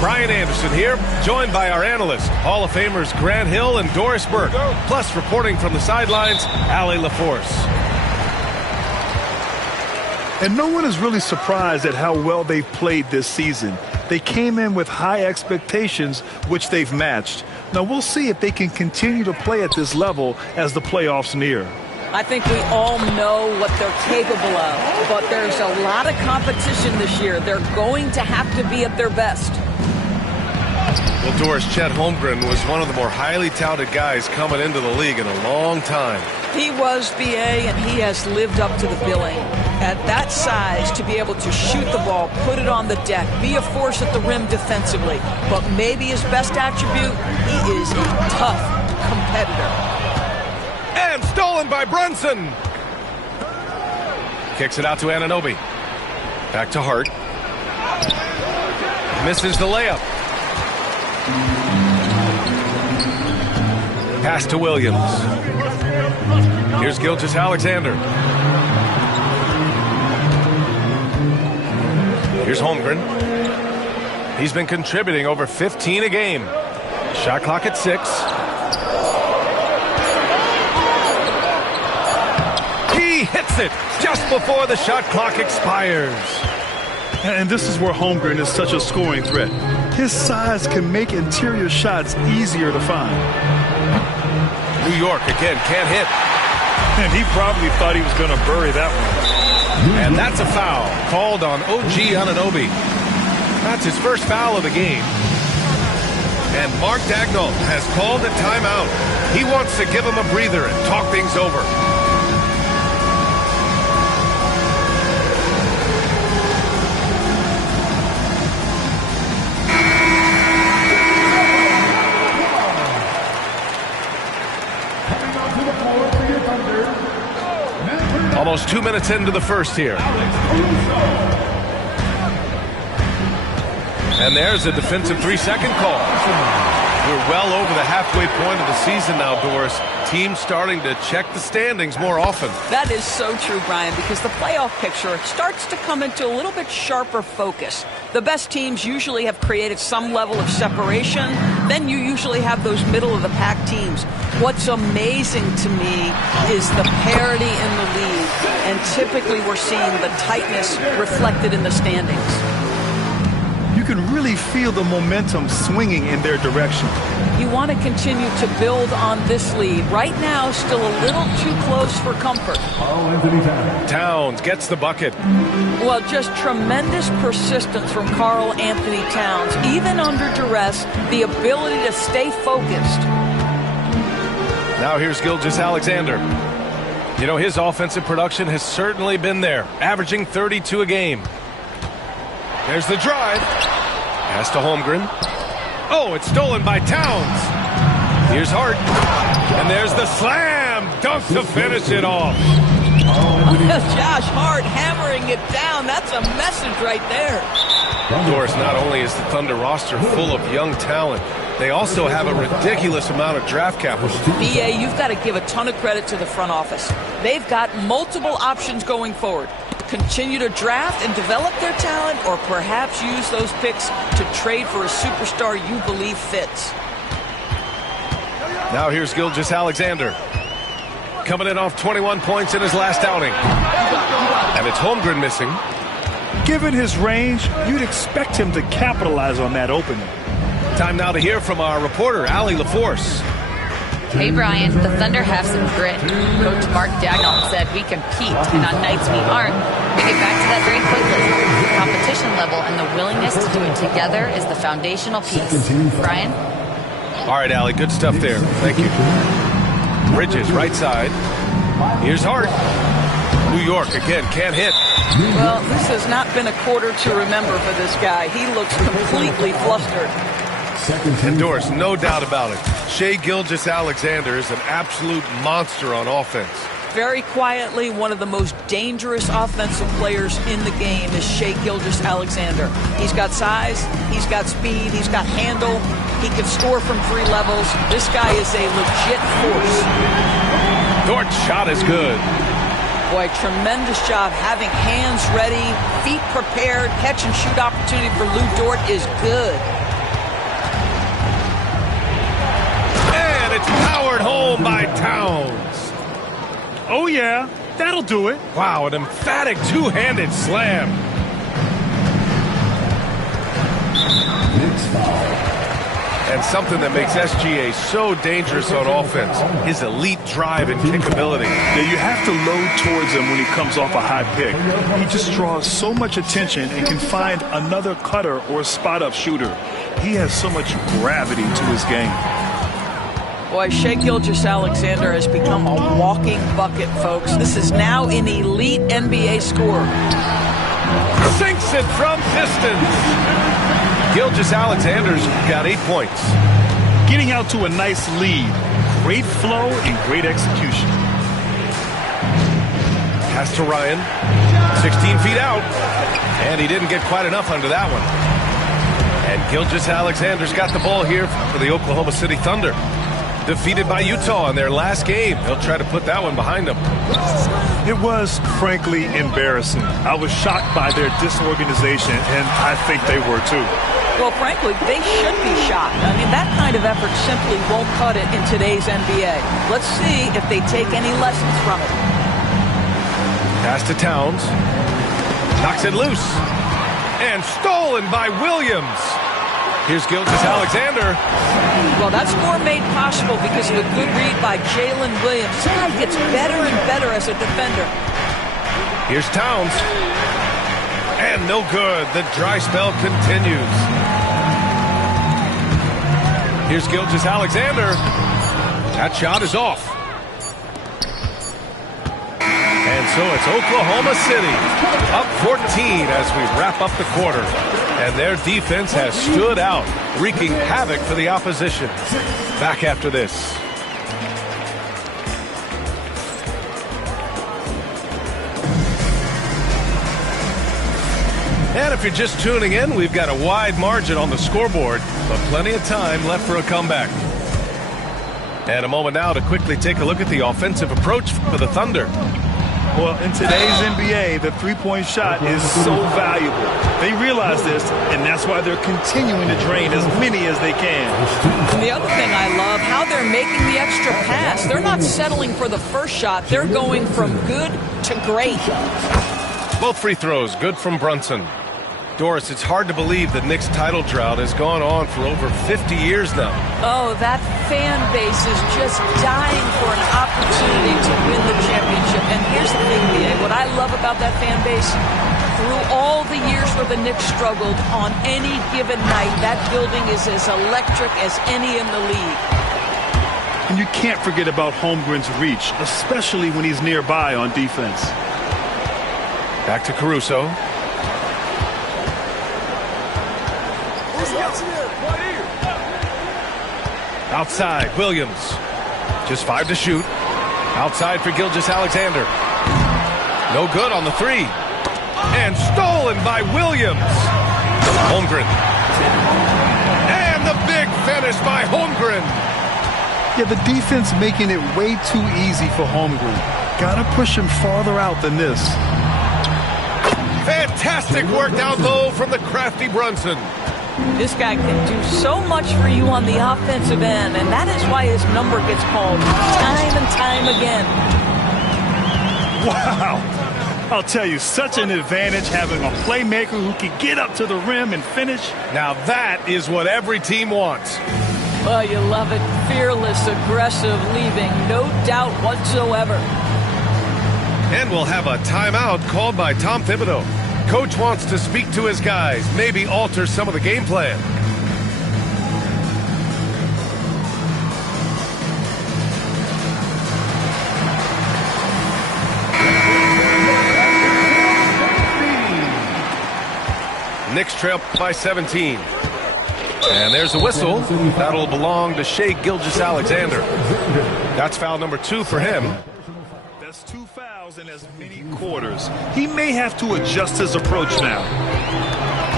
Brian Anderson here, joined by our analysts, Hall of Famers Grant Hill and Doris Burke. Plus, reporting from the sidelines, Allie LaForce. And no one is really surprised at how well they've played this season. They came in with high expectations, which they've matched. Now we'll see if they can continue to play at this level as the playoffs near. I think we all know what they're capable of, but there's a lot of competition this year. They're going to have to be at their best. Well, Doris, Chet Holmgren was one of the more highly touted guys coming into the league in a long time. He was, BA, and he has lived up to the billing. At that size, to be able to shoot the ball, put it on the deck, be a force at the rim defensively. But maybe his best attribute, he is a tough competitor. And stolen by Brunson. Kicks it out to Anunoby. Back to Hart. Misses the layup. Pass to Williams. Here's Gilgeous-Alexander. Here's Holmgren. He's been contributing over 15 a game. Shot clock at 6. He hits it just before the shot clock expires. And this is where Holmgren is such a scoring threat. His size can make interior shots easier to find. New York again can't hit. And he probably thought he was going to bury that one. And that's a foul called on OG Anunoby. That's his first foul of the game. And Mark Daigneault has called a timeout. He wants to give him a breather and talk things over. Almost 2 minutes into the first here. And there's a defensive 3-second call. We're well over the halfway point of the season now, Doris. Teams starting to check the standings more often. That is so true, Brian, because the playoff picture starts to come into a little bit sharper focus. The best teams usually have created some level of separation. Then you usually have those middle-of-the-pack teams. What's amazing to me is the parity in the league, and typically we're seeing the tightness reflected in the standings. You can really feel the momentum swinging in their direction. You want to continue to build on this lead. Right now, still a little too close for comfort. Towns gets the bucket. Well, just tremendous persistence from Karl Anthony Towns. Even under duress, the ability to stay focused. Now here's Gilgeous-Alexander. You know, his offensive production has certainly been there, averaging 32 a game. There's the drive. Pass to Holmgren. Oh, it's stolen by Towns. Here's Hart. And there's the slam dunk to finish it off. Josh Hart hammering it down. That's a message right there. Doris, not only is the Thunder roster full of young talent, they also have a ridiculous amount of draft capital. BA, you've got to give a ton of credit to the front office. They've got multiple options going forward. Continue to draft and develop their talent, or perhaps use those picks to trade for a superstar you believe fits. Now here's Gilgeous-Alexander. Coming in off 21 points in his last outing. And it's Holmgren missing. Given his range, you'd expect him to capitalize on that opening. Time now to hear from our reporter, Allie LaForce. Hey, Brian, the Thunder have some grit. Coach Mark Daigneault said we compete, and on nights we aren't, we get back to that very quickly. The competition level and the willingness to do it together is the foundational piece. Brian? All right, Allie, good stuff there. Thank you. Bridges, right side. Here's Hart. New York, again, can't hit. Well, this has not been a quarter to remember for this guy. He looks completely flustered. And Doris, no doubt about it, Shai Gilgeous-Alexander is an absolute monster on offense. Very quietly, one of the most dangerous offensive players in the game is Shai Gilgeous-Alexander. He's got size, he's got speed, he's got handle, he can score from 3 levels. This guy is a legit force. Dort's shot is good. Boy, tremendous job having hands ready, feet prepared. Catch and shoot opportunity for Lou Dort is good. Powered home by Towns. Oh, yeah, that'll do it. Wow, an emphatic two-handed slam. And something that makes SGA so dangerous on offense, his elite drive and kickability. Yeah, you have to load towards him when he comes off a high pick. He just draws so much attention and can find another cutter or spot-up shooter. He has so much gravity to his game. Boy, Shai Gilgeous-Alexander has become a walking bucket, folks. This is now an elite NBA scorer. Sinks it from distance. Gilgeous-Alexander's got 8 points. Getting out to a nice lead. Great flow and great execution. Pass to Ryan. 16 feet out. And he didn't get quite enough under that one. And Gilgeous-Alexander's got the ball here for the Oklahoma City Thunder. Defeated by Utah in their last game. He'll try to put that one behind him. It was, frankly, embarrassing. I was shocked by their disorganization, and I think they were too. Well, frankly, they should be shocked. I mean, that kind of effort simply won't cut it in today's NBA. Let's see if they take any lessons from it. Pass to Towns. Knocks it loose. And stolen by Williams. Here's Gilgeous-Alexander. Well, that score made possible because of a good read by Jalen Williams. This guy gets better and better as a defender. Here's Towns. And no good. The dry spell continues. Here's Gilgeous-Alexander. That shot is off. And so it's Oklahoma City up 14 as we wrap up the quarter. And their defense has stood out, wreaking havoc for the opposition. Back after this. And if you're just tuning in, we've got a wide margin on the scoreboard, but plenty of time left for a comeback. And a moment now to quickly take a look at the offensive approach for the Thunder. Well, in today's NBA, the three-point shot is so valuable. They realize this, and that's why they're continuing to drain as many as they can. And the other thing I love, how they're making the extra pass. They're not settling for the first shot. They're going from good to great. Both free throws, good from Brunson. Doris, it's hard to believe the Knicks title drought has gone on for over 50 years now. Oh, that fan base is just dying for an opportunity to win the championship. And here's the thing, B.A., what I love about that fan base, through all the years where the Knicks struggled, on any given night, that building is as electric as any in the league. And you can't forget about Holmgren's reach, especially when he's nearby on defense. Back to Caruso. Outside, Williams. Just 5 to shoot. Outside for Gilgeous-Alexander. No good on the three. And stolen by Williams. Holmgren. And the big finish by Holmgren. Yeah, the defense making it way too easy for Holmgren. Gotta push him farther out than this. Fantastic work down low from the crafty Brunson. This guy can do so much for you on the offensive end, and that is why his number gets called time and time again. Wow. I'll tell you, such an advantage having a playmaker who can get up to the rim and finish. Now that is what every team wants. Oh, you love it. Fearless, aggressive, leaving no doubt whatsoever. And we'll have a timeout called by Tom Thibodeau. Coach wants to speak to his guys, maybe alter some of the game plan. Knicks trail by 17. And there's a whistle. That'll belong to Shai Gilgeous-Alexander. That's foul number 2 for him. That's 2 fouls in as many quarters. He may have to adjust his approach now.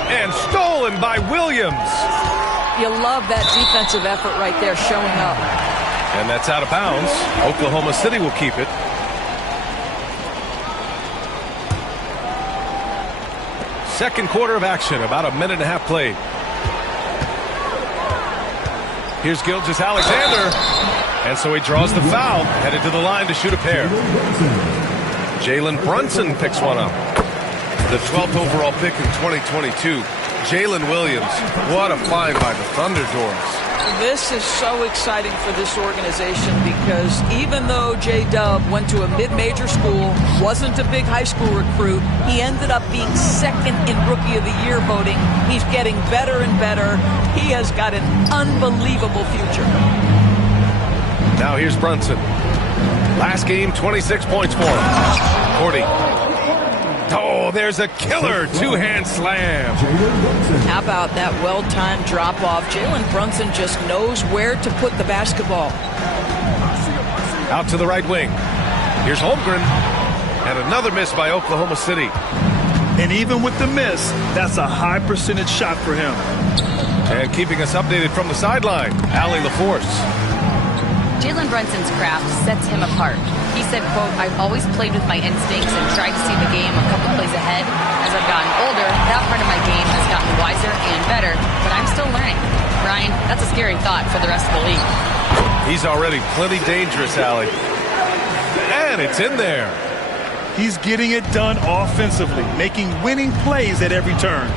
And stolen by Williams. You love that defensive effort right there showing up. And that's out of bounds. Oklahoma City will keep it. Second quarter of action, about a minute and a half played. Here's Gilgeous-Alexander. And so he draws the foul, headed to the line to shoot a pair. Jalen Brunson picks one up. The 12th overall pick in 2022, Jalen Williams. What a find by the Thunder Doors. This is so exciting for this organization because even though J-Dub went to a mid-major school, wasn't a big high school recruit, he ended up being second in Rookie of the Year voting. He's getting better and better. He has got an unbelievable future. Now here's Brunson. Last game, 26 points for him. 40. Oh, there's a killer two-hand slam. How about that well-timed drop-off? Jalen Brunson just knows where to put the basketball. Out to the right wing. Here's Holmgren. And another miss by Oklahoma City. And even with the miss, that's a high percentage shot for him. And keeping us updated from the sideline, Allie LaForce. Jalen Brunson's craft sets him apart. He said, quote, "I've always played with my instincts and tried to see the game a couple plays ahead. As I've gotten older, that part of my game has gotten wiser and better, but I'm still learning." Brian, that's a scary thought for the rest of the league. He's already plenty dangerous, Allie. And it's in there. He's getting it done offensively, making winning plays at every turn.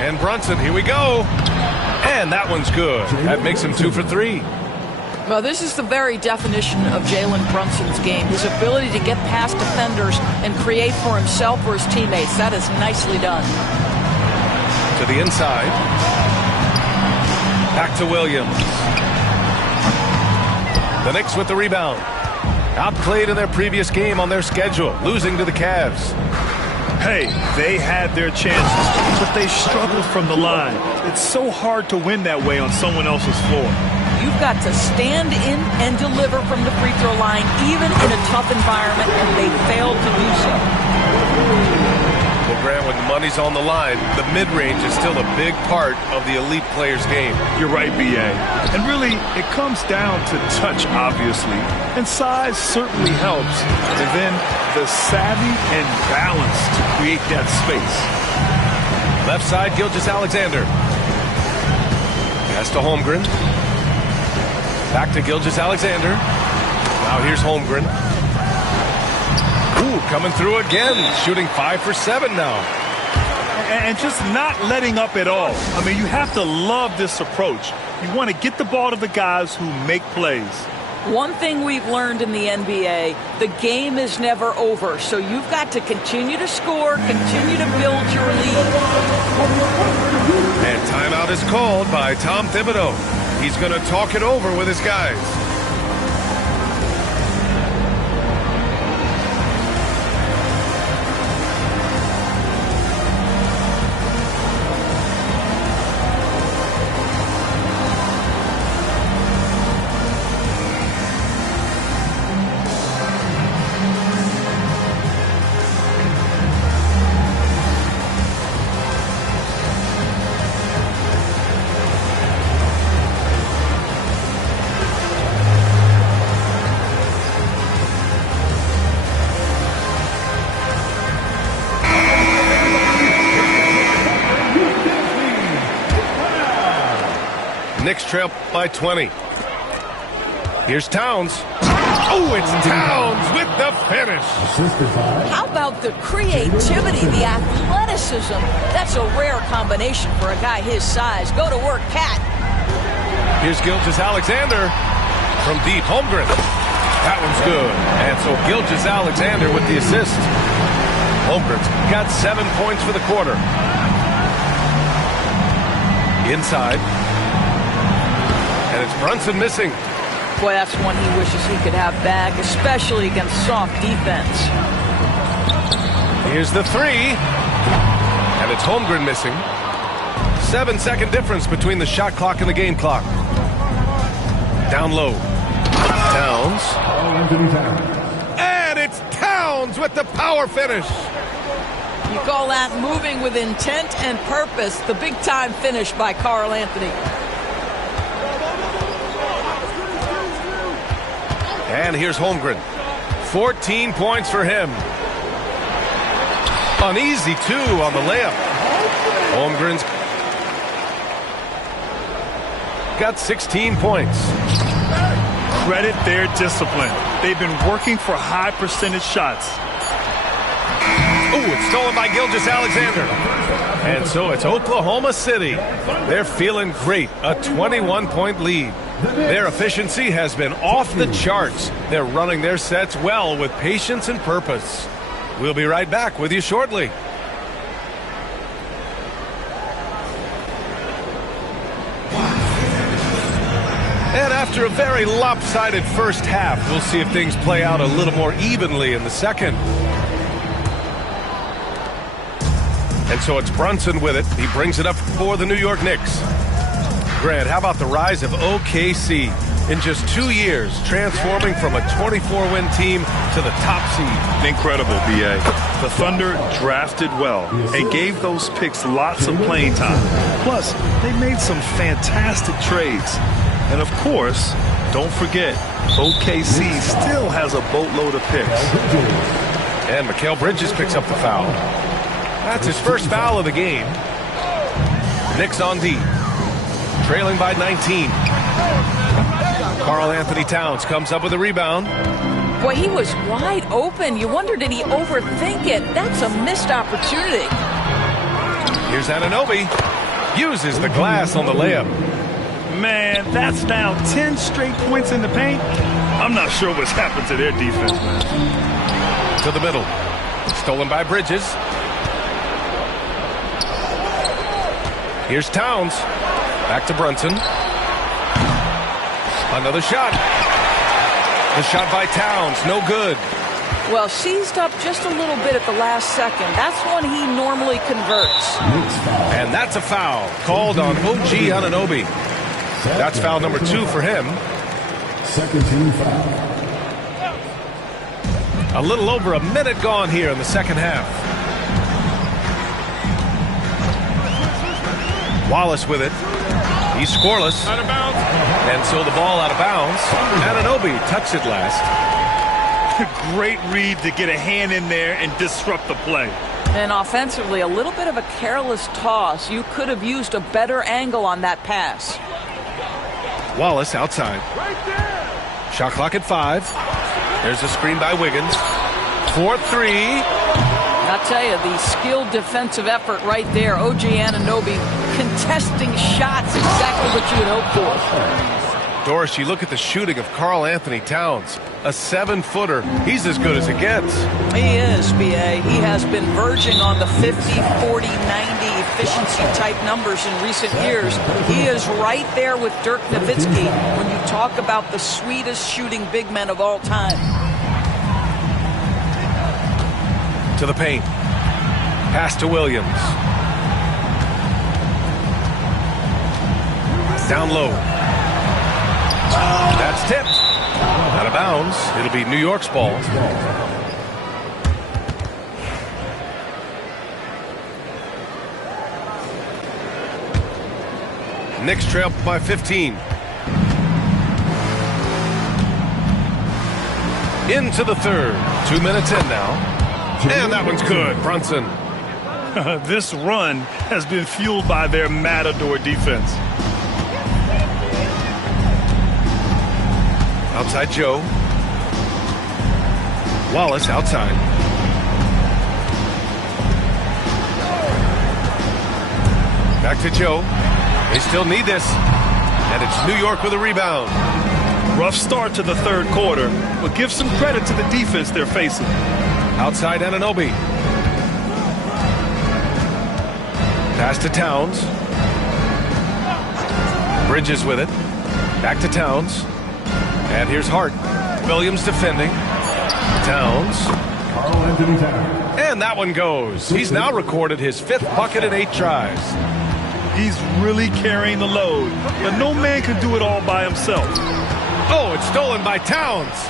And Brunson, here we go. And that one's good. That makes him 2 for 3. Well, this is the very definition of Jalen Brunson's game. His ability to get past defenders and create for himself or his teammates. That is nicely done. To the inside. Back to Williams. The Knicks with the rebound. Outplayed in their previous game on their schedule, losing to the Cavs. Hey, they had their chances, but they struggled from the line. It's so hard to win that way on someone else's floor. You've got to stand in and deliver from the free throw line, even in a tough environment, and they failed to do so. Well, Grant, when money's on the line, the mid-range is still a big part of the elite player's game. You're right, B.A. And really, it comes down to touch, obviously. And size certainly helps. And then the savvy and balance to create that space. Left side, Gilgeous-Alexander. Pass to Holmgren. Back to Gilgeous-Alexander. Now here's Holmgren. Ooh, coming through again. Shooting 5 for 7 now. And just not letting up at all. I mean, you have to love this approach. You want to get the ball to the guys who make plays. One thing we've learned in the NBA, the game is never over. So you've got to continue to score, continue to build your lead. And timeout is called by Tom Thibodeau. He's going to talk it over with his guys. Knicks trail by 20. Here's Towns. Oh, it's Towns with the finish. How about the creativity, the athleticism? That's a rare combination for a guy his size. Go to work, Cat. Here's Gilgeous-Alexander from deep. Holmgren. That one's good. And so Gilgeous-Alexander with the assist. Holmgren's got 7 points for the quarter. Inside. And it's Brunson missing. Boy, that's one he wishes he could have back, especially against soft defense. Here's the three. And it's Holmgren missing. 7-second difference between the shot clock and the game clock. Down low. Towns. And it's Towns with the power finish. You call that moving with intent and purpose. The big-time finish by Karl Anthony. And here's Holmgren. 14 points for him. An easy 2 on the layup. Holmgren's got 16 points. Credit their discipline. They've been working for high percentage shots. Ooh, it's stolen by Gilgeous-Alexander. And so it's Oklahoma City. They're feeling great. A 21-point lead. Their efficiency has been off the charts. They're running their sets well with patience and purpose. We'll be right back with you shortly. And after a very lopsided first half, we'll see if things play out a little more evenly in the second. And so it's Brunson with it. He brings it up for the New York Knicks. Grant, how about the rise of OKC? In just 2 years, transforming from a 24-win team to the top seed. Incredible, B.A. The Thunder drafted well and gave those picks lots of playing time. Plus, they made some fantastic trades. And of course, don't forget, OKC still has a boatload of picks. And Mikal Bridges picks up the foul. That's his first foul of the game. Knicks on D. Trailing by 19. Karl Anthony Towns comes up with a rebound. Boy, he was wide open. You wonder, did he overthink it? That's a missed opportunity. Here's Anunoby. Uses the glass on the layup. Man, that's now 10 straight points in the paint. I'm not sure what's happened to their defense, man. To the middle. Stolen by Bridges. Here's Towns. Back to Brunson. Another shot. The shot by Towns. No good. Well, seized up just a little bit at the last second. That's when he normally converts. And that's a foul called on OG Anunoby. That's foul number 2 for him. Second team foul. A little over a minute gone here in the second half. Wallace with it. He's scoreless. Out of bounds. And so the ball out of bounds. Anunoby touched it last. Great read to get a hand in there and disrupt the play. And offensively, a little bit of a careless toss. You could have used a better angle on that pass. Wallace outside. Shot clock at 5. There's a screen by Wiggins. 4-3. I'll tell you, the skilled defensive effort right there. OG Anunoby contesting shots, exactly what you would hope for. Doris, you look at the shooting of Karl Anthony Towns. A 7-footer. He's as good as it gets. He is, B.A. He has been verging on the 50, 40, 90 efficiency type numbers in recent years. He is right there with Dirk Nowitzki when you talk about the sweetest shooting big men of all time. To the paint. Pass to Williams. Down low. That's tipped. Out of bounds. It'll be New York's ball. Knicks trail by 15. Into the third. 2 minutes in now. And that one's good. Brunson. This run has been fueled by their Matador defense. Outside Joe. Wallace outside. Back to Joe. They still need this. And it's New York with a rebound. Rough start to the third quarter, but give some credit to the defense they're facing. Outside Anunoby. Pass to Towns. Bridges with it. Back to Towns. And here's Hart. Williams defending. Towns. Karl Anthony Towns. And that one goes. He's now recorded his 5th bucket in 8 tries. He's really carrying the load, but no man can do it all by himself. Oh, it's stolen by Towns.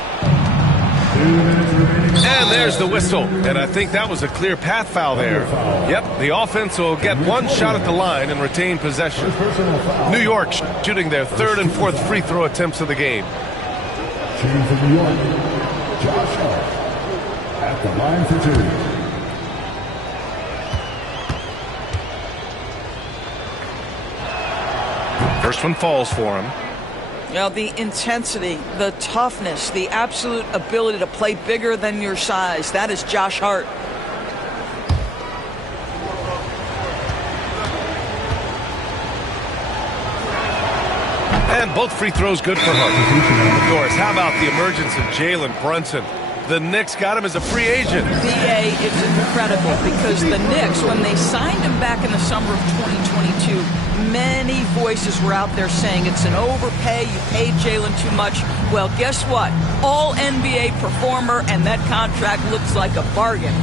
And there's the whistle. And I think that was a clear path foul there. Yep, the offense will get one shot at the line and retain possession. New York shooting their 3rd and 4th free throw attempts of the game. Shooting from New York, Josh Hart at the line for 2. First one falls for him. You know, the intensity, the toughness, the absolute ability to play bigger than your size. That is Josh Hart. And both free throws good for Hart. Doris, how about the emergence of Jalen Brunson? The Knicks got him as a free agent. BA is incredible because the Knicks, when they signed him back in the summer of 2022, many voices were out there saying it's an overpay, you paid Jalen too much. Well, guess what? All NBA performer, and that contract looks like a bargain.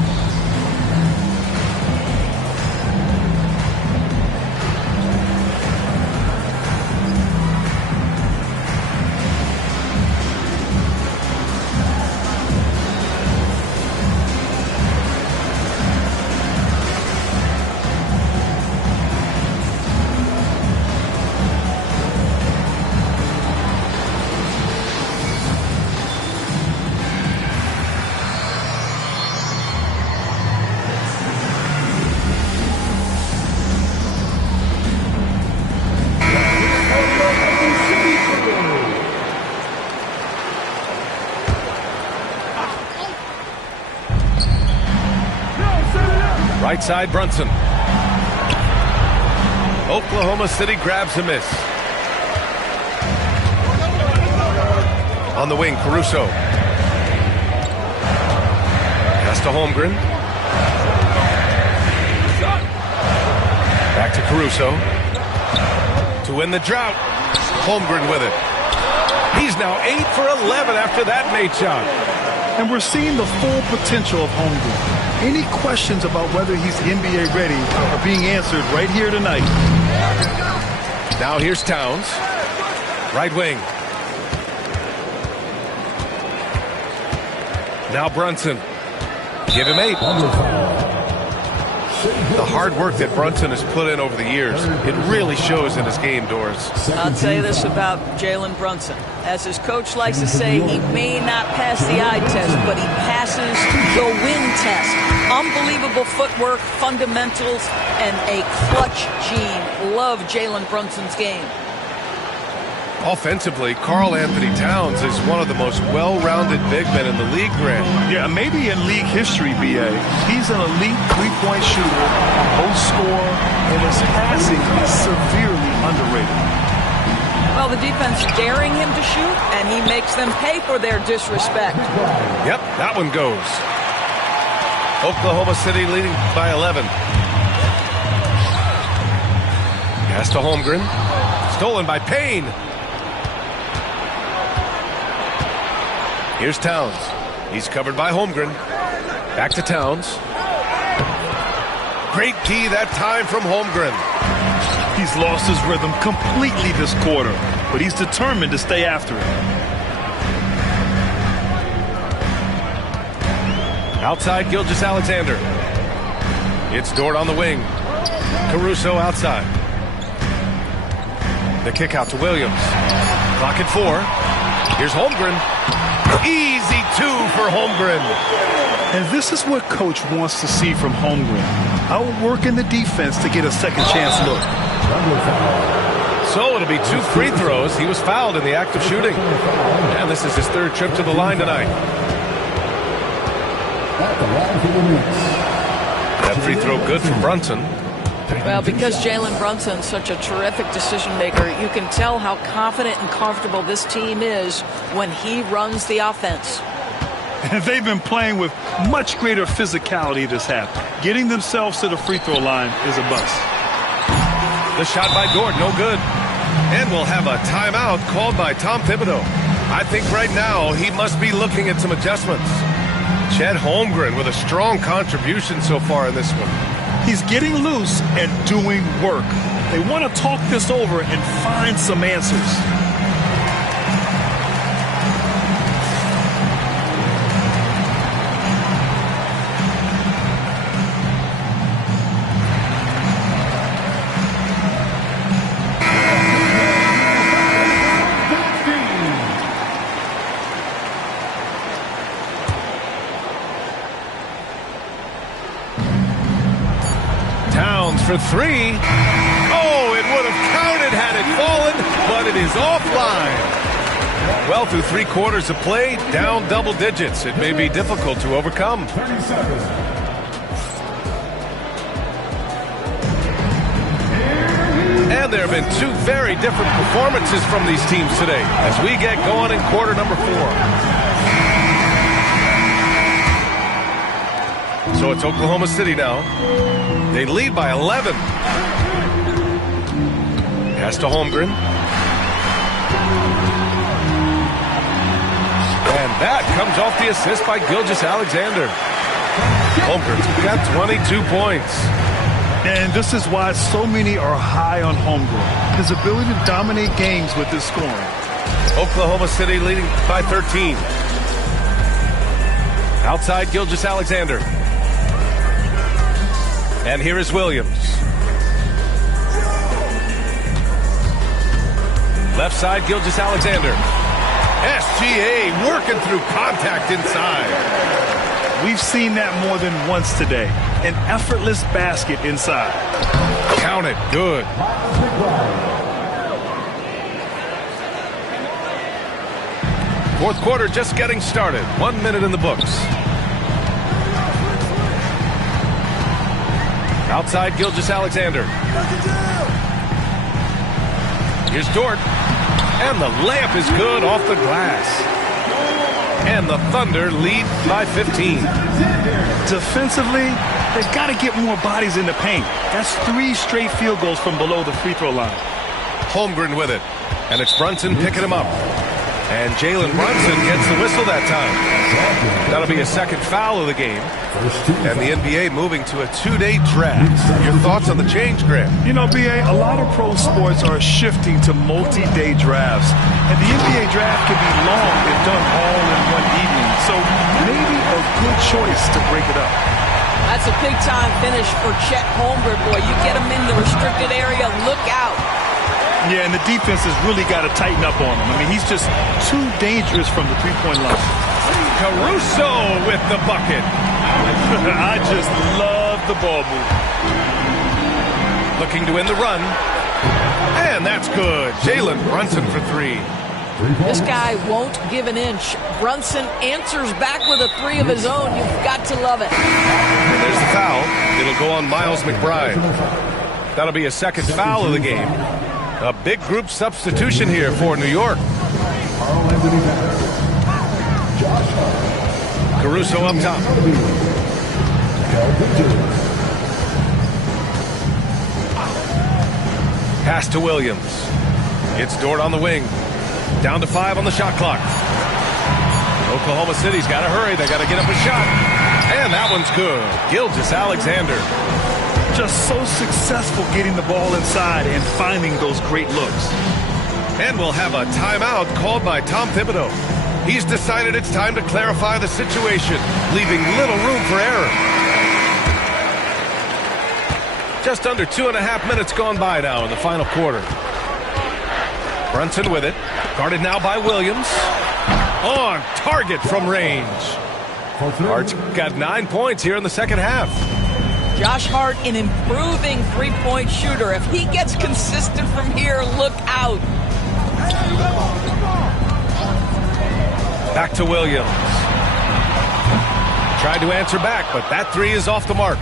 Right side, Brunson. Oklahoma City grabs a miss. On the wing, Caruso. Pass to Holmgren. Back to Caruso. To win the drought. Holmgren with it. He's now 8 for 11 after that made shot. And we're seeing the full potential of Holmgren. Any questions about whether he's NBA ready are being answered right here tonight. Now here's Towns. Right wing. Now Brunson. Give him 8. The hard work that Brunson has put in over the years, it really shows in his game, Doris. I'll tell you this about Jalen Brunson. As his coach likes to say, he may not pass the eye test, but he passes the win test. Unbelievable footwork, fundamentals, and a clutch gene. Love Jalen Brunson's game. Offensively, Karl Anthony Towns is one of the most well-rounded big men in the league, Grant. Yeah, maybe in league history, B.A. He's an elite three-point shooter, post scorer, and his passing is severely underrated. Well, the defense daring him to shoot, and he makes them pay for their disrespect. Yep, that one goes. Oklahoma City leading by 11. Pass to Holmgren. Stolen by Payne. Here's Towns. He's covered by Holmgren. Back to Towns. Great D that time from Holmgren. He's lost his rhythm completely this quarter, but he's determined to stay after it. Outside, Gilgeous-Alexander. It's Dort on the wing. Caruso outside. The kick out to Williams. Clock at 4. Here's Holmgren. Easy 2 for Holmgren. And this is what coach wants to see from Holmgren. Outworking the defense to get a second chance look. So it'll be 2 free throws. He was fouled in the act of shooting. And this is his 3rd trip to the line tonight. That free throw good from Brunson. Well, because Jalen Brunson's such a terrific decision maker, you can tell how confident and comfortable this team is when he runs the offense. And they've been playing with much greater physicality this half. Getting themselves to the free throw line is a bust. The shot by Dort, no good. And we'll have a timeout called by Tom Thibodeau. I think right now he must be looking at some adjustments. Chet Holmgren with a strong contribution so far in this one. He's getting loose and doing work. They want to talk this over and find some answers. For 3. Oh, it would have counted had it fallen, but it is offline. Well, through 3 quarters of play, down double digits. It may be difficult to overcome. And there have been 2 very different performances from these teams today as we get going in quarter number 4. So it's Oklahoma City now. They lead by 11. Pass to Holmgren. And that comes off the assist by Gilgeous-Alexander. Holmgren's got 22 points. And this is why so many are high on Holmgren. His ability to dominate games with his scoring. Oklahoma City leading by 13. Outside Gilgeous-Alexander. And here is Williams. Left side, Gilgeous-Alexander. SGA working through contact inside. We've seen that more than once today. An effortless basket inside. Count it. Good. Fourth quarter just getting started. 1 minute in the books. Outside Gilgeous-Alexander. Here's Dort. And the layup is good off the glass. And the Thunder lead by 15. Defensively, they've got to get more bodies in the paint. That's 3 straight field goals from below the free throw line. Holmgren with it. And it's Brunson picking him up. And Jalen Brunson gets the whistle that time. That'll be a second foul of the game. And the NBA moving to a 2-day draft. Your thoughts on the change, Graham? You know, B.A., a lot of pro sports are shifting to multi-day drafts. And the NBA draft can be long and done all in one evening. So maybe a good choice to break it up. That's a big-time finish for Chet Holmgren, boy. You get him in the restricted area, look out. Yeah, and the defense has really got to tighten up on him. I mean, he's just too dangerous from the three-point line. Caruso with the bucket. I just love the ball move. Looking to win the run. And that's good. Jalen Brunson for 3. This guy won't give an inch. Brunson answers back with a 3 of his own. You've got to love it. And there's the foul. It'll go on Miles McBride. That'll be a second foul of the game. A big group substitution here for New York. Caruso up top. Pass to Williams. It's Dort on the wing. Down to 5 on the shot clock. Oklahoma City's got to hurry. They got to get up a shot. And that one's good. Gilgeous-Alexander. Just so successful getting the ball inside and finding those great looks. And we'll have a timeout called by Tom Thibodeau. He's decided it's time to clarify the situation, leaving little room for error. Just under 2.5 minutes gone by now in the final quarter. Brunson with it. Guarded now by Williams. On target from range. Hart's got 9 points here in the second half. Josh Hart, an improving three-point shooter. If he gets consistent from here, look out. Back to Williams. Tried to answer back, but that 3 is off the mark.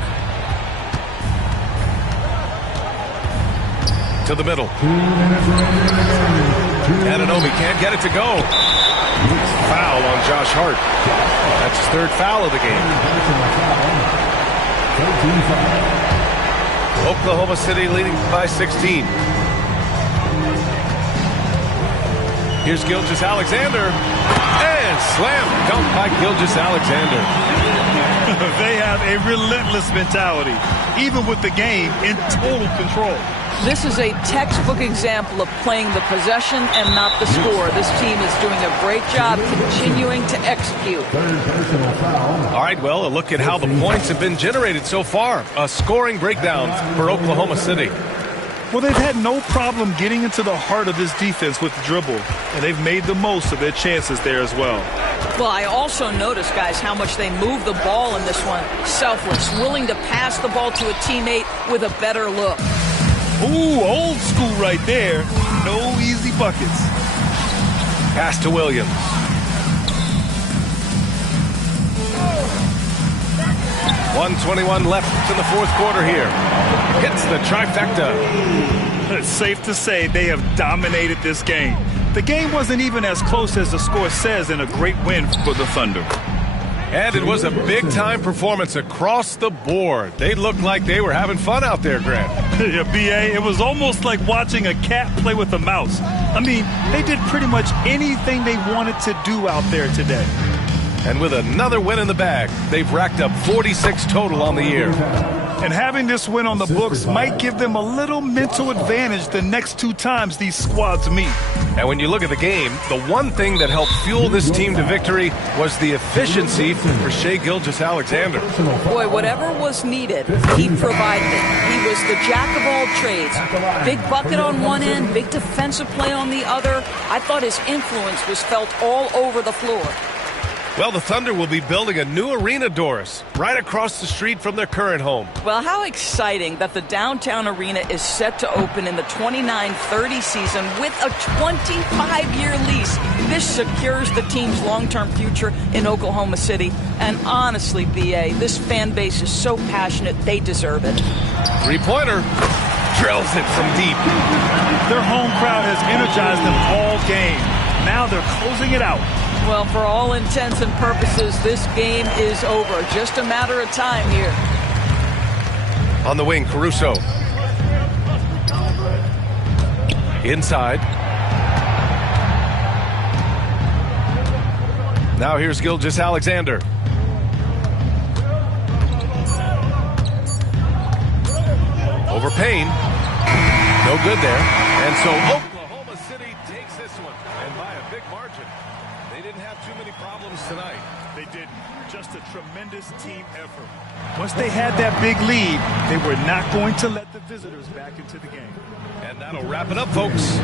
To the middle. Anunoby can't get it to go. Foul on Josh Hart. That's his 3rd foul of the game. Oklahoma City leading by 16. Here's Gilgeous-Alexander. And slam dunk by Gilgeous-Alexander. They have a relentless mentality, even with the game in total control. This is a textbook example of playing the possession and not the score. This team is doing a great job continuing to execute. All right, well, a look at how the points have been generated so far. A scoring breakdown for Oklahoma City. Well, they've had no problem getting into the heart of this defense with the dribble, and they've made the most of their chances there as well. Well, I also noticed, guys, how much they move the ball in this one. Selfless, willing to pass the ball to a teammate with a better look. Ooh, old school right there. no easy buckets. Pass to Williams. .121 left in the fourth quarter here. Hits the trifecta. It's safe to say they have dominated this game. The game wasn't even as close as the score says in a great win for the Thunder. And it was a big-time performance across the board. They looked like they were having fun out there, Grant. Yeah, B.A., it was almost like watching a cat play with a mouse. I mean, they did pretty much anything they wanted to do out there today. And with another win in the bag, they've racked up 46 total on the year. And having this win on the books might give them a little mental advantage the next two times these squads meet. And when you look at the game, the one thing that helped fuel this team to victory was the efficiency for Shai Gilgeous-Alexander. Boy, whatever was needed, he provided it. He was the jack of all trades. Big bucket on one end, big defensive play on the other. I thought his influence was felt all over the floor. Well, the Thunder will be building a new arena, Doris, right across the street from their current home. Well, how exciting that the downtown arena is set to open in the 29-30 season with a 25-year lease. This secures the team's long-term future in Oklahoma City. And honestly, B.A., this fan base is so passionate, they deserve it. Three-pointer. Drills it from deep. Their home crowd has energized them all game. Now they're closing it out. Well, for all intents and purposes, this game is over. Just a matter of time here. On the wing, Caruso. Inside. Now here's Gilgeous-Alexander. Over Payne. No good there. And so Oklahoma City takes this one. And by a big margin. They didn't have too many problems tonight. They didn't. Just a tremendous team effort. Once they had that big lead, they were not going to let the visitors back into the game. And that'll wrap it up, folks.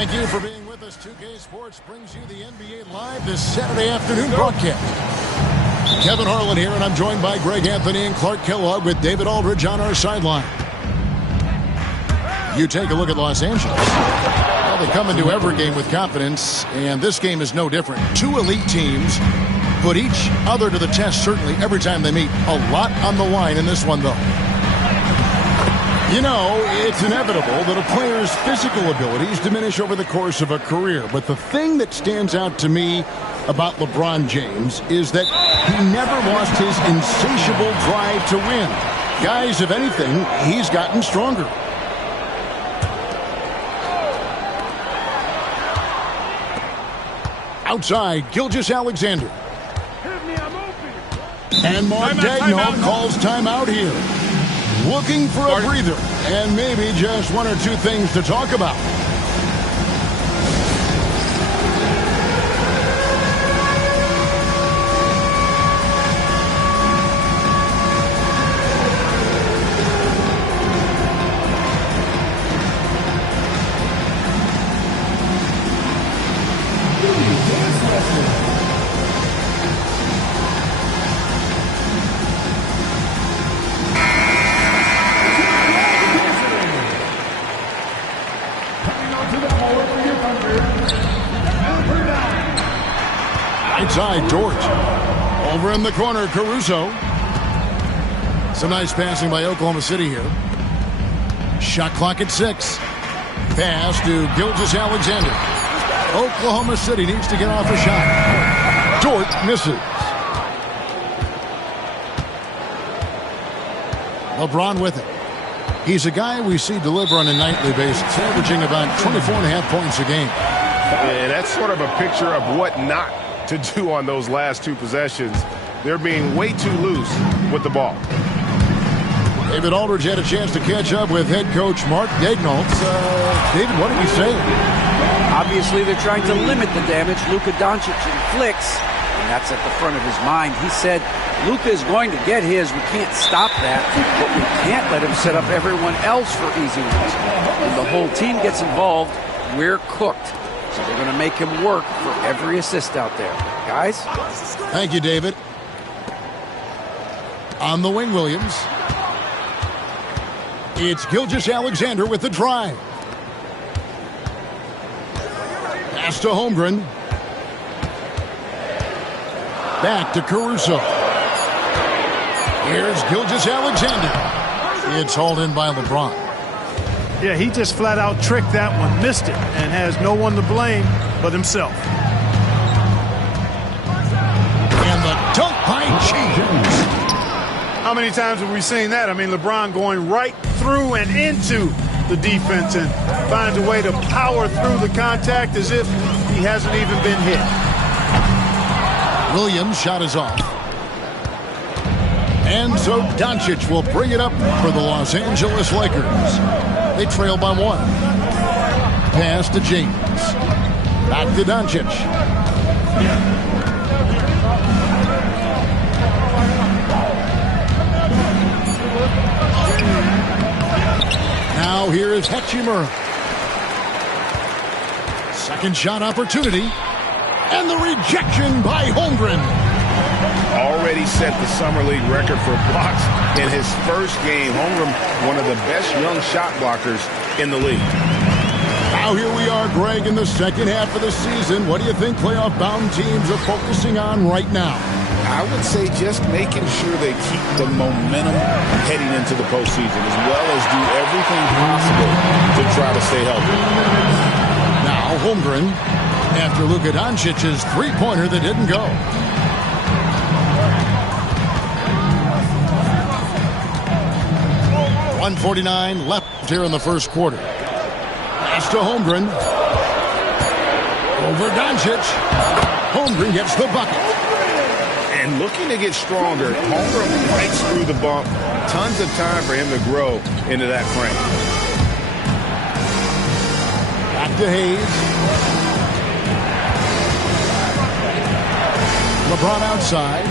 Thank you for being with us. 2K Sports brings you the NBA Live this Saturday afternoon broadcast. Kevin Harlan here, and I'm joined by Greg Anthony and Clark Kellogg with David Aldridge on our sideline. You take a look at Los Angeles. Well, they come into every game with confidence, and this game is no different. Two elite teams put each other to the test, certainly, every time they meet. A lot on the line in this one, though. You know, it's inevitable that a player's physical abilities diminish over the course of a career. But the thing that stands out to me about LeBron James is that he never lost his insatiable drive to win. Guys, if anything, he's gotten stronger. Outside, Gilgeous-Alexander. And Mark Daigneault calls timeout here. Looking for a breather and maybe just one or two things to talk about. Inside, George. Over in the corner, Caruso. Some nice passing by Oklahoma City here. Shot clock at 6. Pass to Gilgeous-Alexander. Oklahoma City needs to get off a shot. Dort misses. LeBron with it. He's a guy we see deliver on a nightly basis, averaging about 24.5 points a game. And that's sort of a picture of what not to do on those last two possessions. They're being way too loose with the ball. David Aldridge had a chance to catch up with head coach Mark Daigneault. David, what did he say? Obviously, they're trying to limit the damage Luka Doncic inflicts, and that's at the front of his mind. He said, Luka is going to get his. We can't stop that, but we can't let him set up everyone else for easy ones. When the whole team gets involved, we're cooked. So they're going to make him work for every assist out there. Guys? Thank you, David. On the wing, Williams. It's Gilgeous-Alexander with the drive. Pass to Holmgren. Back to Caruso. Here's Gilgeous-Alexander. It's hauled in by LeBron. Yeah, he just flat out tricked that one, missed it, and has no one to blame but himself. And the dunk by James. How many times have we seen that? I mean, LeBron going right through and into the defense and finds a way to power through the contact as if he hasn't even been hit. Williams' shot is off. And so Doncic will bring it up for the Los Angeles Lakers. They trail by 1. Pass to James. Back to Doncic. Now here is Hachimura. Second shot opportunity. And the rejection by Holmgren. Already set the Summer League record for blocks in his first game. Holmgren, one of the best young shot blockers in the league. Now here we are, Greg, in the second half of the season. What do you think playoff-bound teams are focusing on right now? I would say just making sure they keep the momentum heading into the postseason, as well as do everything possible to try to stay healthy. Now Holmgren, after Luka Doncic's three-pointer that didn't go. 1:49 left here in the first quarter. Pass to Holmgren. Over Doncic. Holmgren gets the bucket. And looking to get stronger, Holmgren breaks through the bump. Tons of time for him to grow into that frame. Back to Hayes. LeBron outside.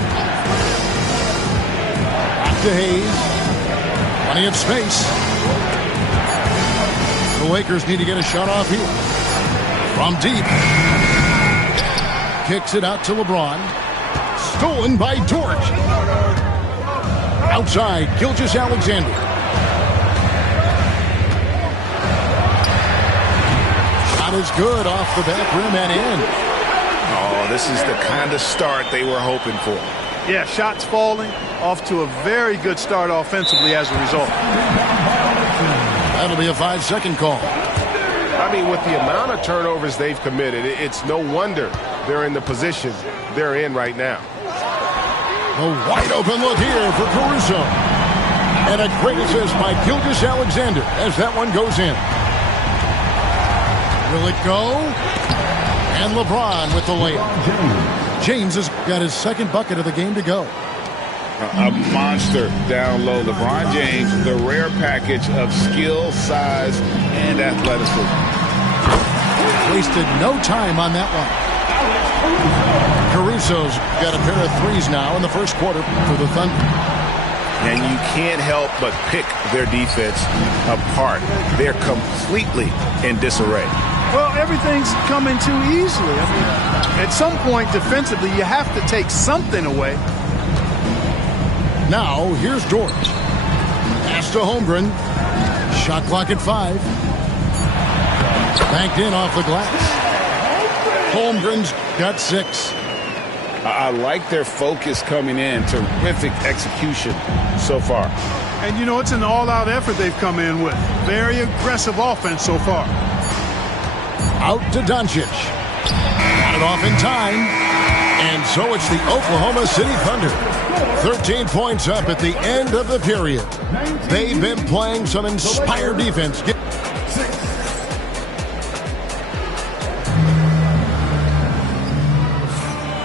Back to Hayes. Plenty of space. The Lakers need to get a shot off here. From deep. Kicks it out to LeBron. Stolen by George. Outside, Gilgeous-Alexander. Shot is good off the back rim and in. Oh, this is the kind of start they were hoping for. Yeah, shots falling, off to a very good start offensively as a result. That'll be a 5-second call. I mean, with the amount of turnovers they've committed, it's no wonder they're in the position they're in right now. A wide open look here for Caruso. And a great assist by Gilgeous-Alexander as that one goes in. Will it go? And LeBron with the layup. James has got his second bucket of the game to go. A monster down low. LeBron James, the rare package of skill, size, and athleticism. Wasted no time on that one. Caruso's got a pair of threes now in the first quarter for the Thunder. And you can't help but pick their defense apart. They're completely in disarray. Well, everything's coming too easily. I mean, at some point defensively, you have to take something away. Now, here's George. Pass to Holmgren. Shot clock at 5. Banked in off the glass. Holmgren's got 6. I like their focus coming in. Terrific execution so far. And, you know, it's an all-out effort they've come in with. Very aggressive offense so far. Out to Doncic. Got it off in time. And so it's the Oklahoma City Thunder. 13 points up at the end of the period. They've been playing some inspired defense.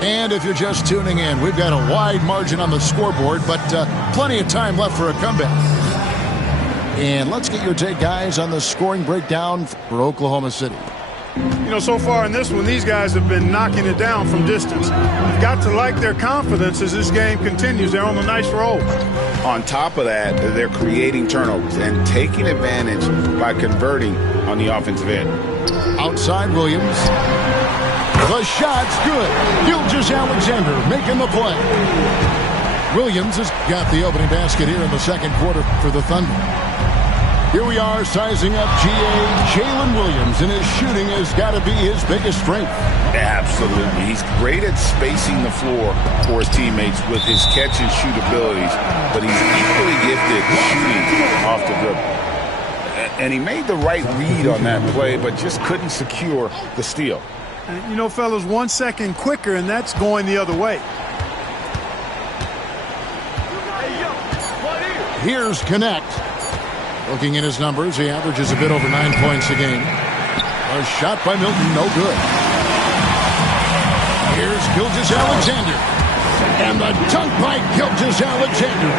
And if you're just tuning in, we've got a wide margin on the scoreboard, but plenty of time left for a comeback. And let's get your take, guys, on the scoring breakdown for Oklahoma City. You know, so far in this one, these guys have been knocking it down from distance. You've got to like their confidence as this game continues. They're on a nice roll. On top of that, they're creating turnovers and taking advantage by converting on the offensive end. Outside Williams. The shot's good. Gilgeous-Alexander making the play. Williams has got the opening basket here in the second quarter for the Thunder. Here we are sizing up Jalen Williams, and his shooting has got to be his biggest strength. Absolutely. He's great at spacing the floor for his teammates with his catch-and-shoot abilities, but he's equally gifted shooting off the dribble. And he made the right read on that play, but just couldn't secure the steal. And, you know, fellas, 1 second quicker, and that's going the other way. Here's Connect. Looking at his numbers, he averages a bit over 9 points a game. A shot by Milton, no good. Here's Gilgeous-Alexander. And the dunk by Gilgeous-Alexander.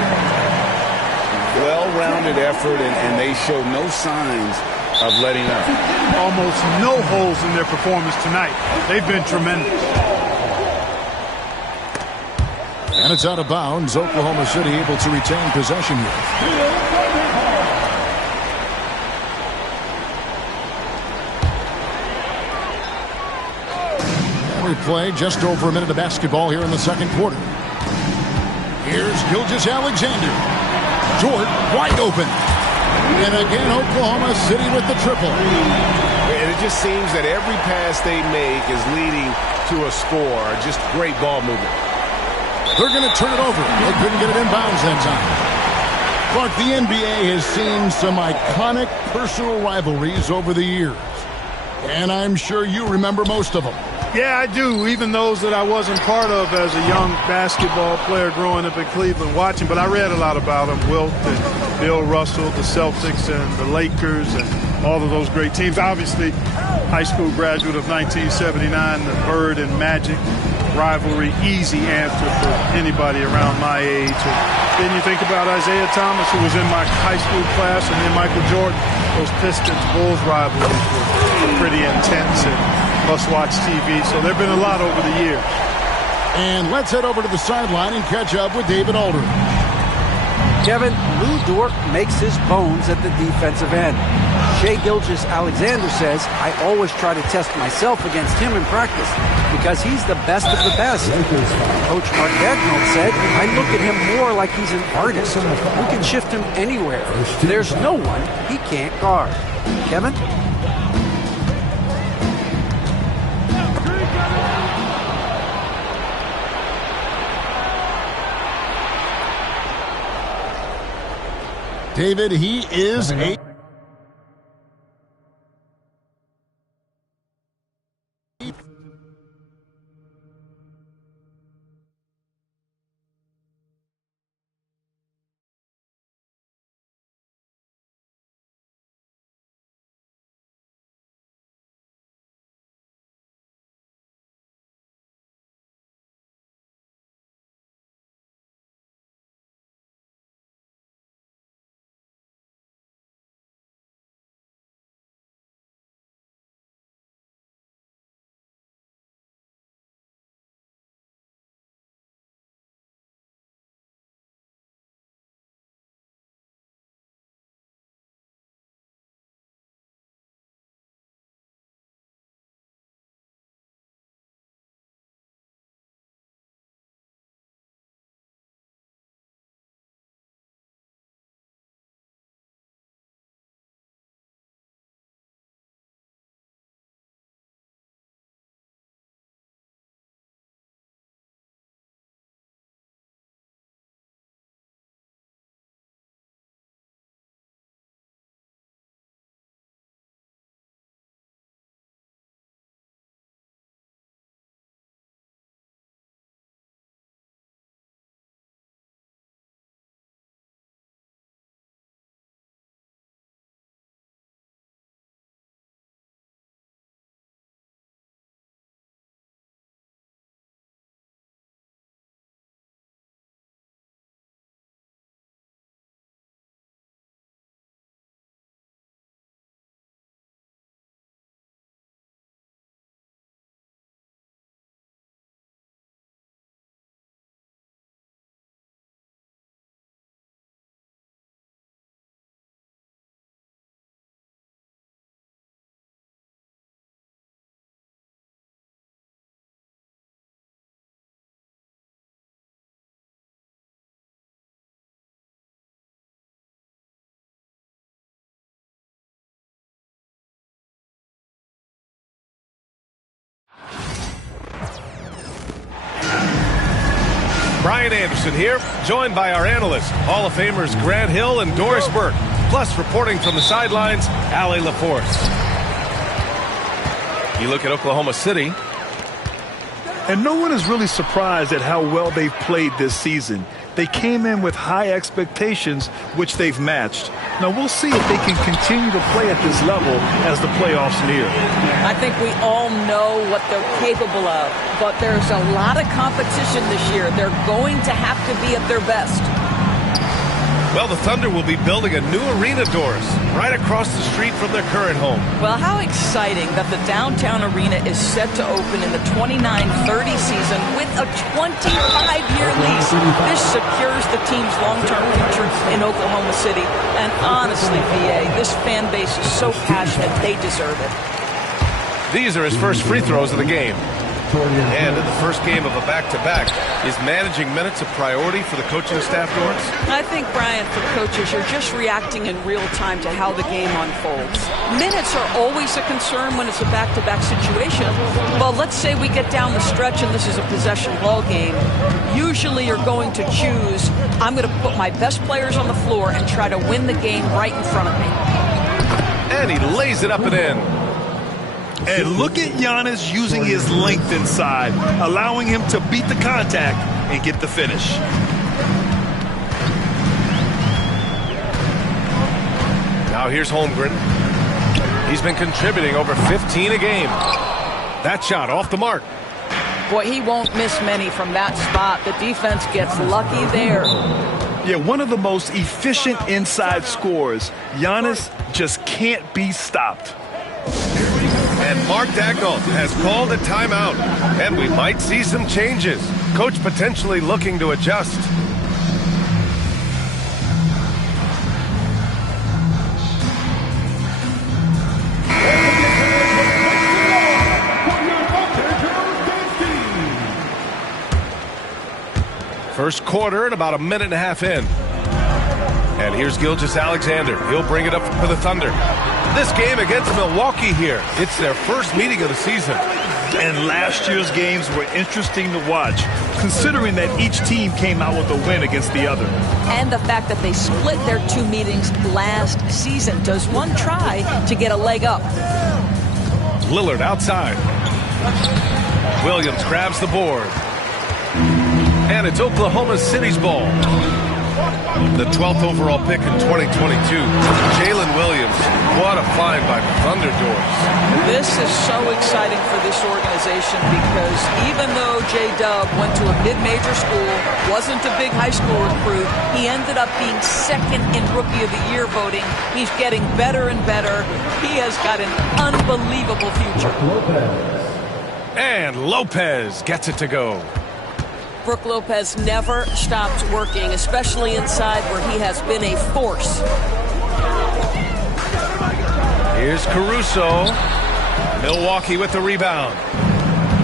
Well-rounded effort, and they show no signs of letting up. Almost no holes in their performance tonight. They've been tremendous. And it's out of bounds. Oklahoma City able to retain possession here. We play just over a minute of basketball here in the second quarter. Here's Gilgeous-Alexander. Jordan wide open. And again, Oklahoma City with the triple. And it just seems that every pass they make is leading to a score. Just great ball movement. They're going to turn it over. They couldn't get it in bounds that time. Clark, the NBA has seen some iconic personal rivalries over the years. And I'm sure you remember most of them. Yeah, I do, even those that I wasn't part of as a young basketball player growing up in Cleveland watching. But I read a lot about them, Wilt and Bill Russell, the Celtics and the Lakers and all of those great teams. Obviously, high school graduate of 1979, the Bird and Magic rivalry, easy answer for anybody around my age. And then you think about Isaiah Thomas, who was in my high school class, and then Michael Jordan. Those Pistons-Bulls rivalries were pretty intense and must-watch TV. So there have been a lot over the years. And let's head over to the sideline and catch up with David Aldridge. Kevin, Lou Dort makes his bones at the defensive end. Shai Gilgeous-Alexander says, I always try to test myself against him in practice because he's the best of the best. Coach Mark Dagnall said, I look at him more like he's an artist. We can shift him anywhere. There's no one he can't guard. Kevin? David, he is a... Brian Anderson here, joined by our analysts, Hall of Famers Grant Hill and Doris Burke. Plus, reporting from the sidelines, Allie LaForce. You look at Oklahoma City. And no one is really surprised at how well they've played this season. They came in with high expectations, which they've matched. Now, we'll see if they can continue to play at this level as the playoffs near. I think we all know what they're capable of, but there's a lot of competition this year. They're going to have to be at their best. Well, the Thunder will be building a new arena, Doris, right across the street from their current home. Well, how exciting that the downtown arena is set to open in the 29-30 season with a 25-year lease. This secures the team's long-term future in Oklahoma City. And honestly, VA, this fan base is so passionate, they deserve it. These are his first free throws of the game. And in the first game of a back-to-back, is managing minutes a priority for the coaching staff, Doris? I think, Brian, for coaches, you're just reacting in real time to how the game unfolds. Minutes are always a concern when it's a back-to-back situation. Well, let's say we get down the stretch and this is a possession ball game. Usually you're going to choose, I'm going to put my best players on the floor and try to win the game right in front of me. And he lays it up and in. And look at Giannis using his length inside, allowing him to beat the contact and get the finish. Now here's Holmgren. He's been contributing over 15 a game. That shot off the mark. Boy, he won't miss many from that spot. The defense gets lucky there. Yeah, one of the most efficient inside scorers. Giannis just can't be stopped. And Mark Dagnall has called a timeout, and we might see some changes. Coach potentially looking to adjust. First quarter and about a minute and a half in. And here's Gilgeous-Alexander. He'll bring it up for the Thunder. This game against Milwaukee here. It's their first meeting of the season. And last year's games were interesting to watch, considering that each team came out with a win against the other. And the fact that they split their 2 meetings last season. Does one try to get a leg up? Lillard outside. Williams grabs the board. And it's Oklahoma City's ball. The 12th overall pick in 2022. Jalen Williams. What a find by the Thunder Doors. This is so exciting for this organization because even though J-Dub went to a mid-major school, wasn't a big high school recruit, he ended up being second in Rookie of the Year voting. He's getting better and better. He has got an unbelievable future. And Lopez gets it to go. Brook Lopez never stops working, especially inside where he has been a force. Here's Caruso. Milwaukee with the rebound.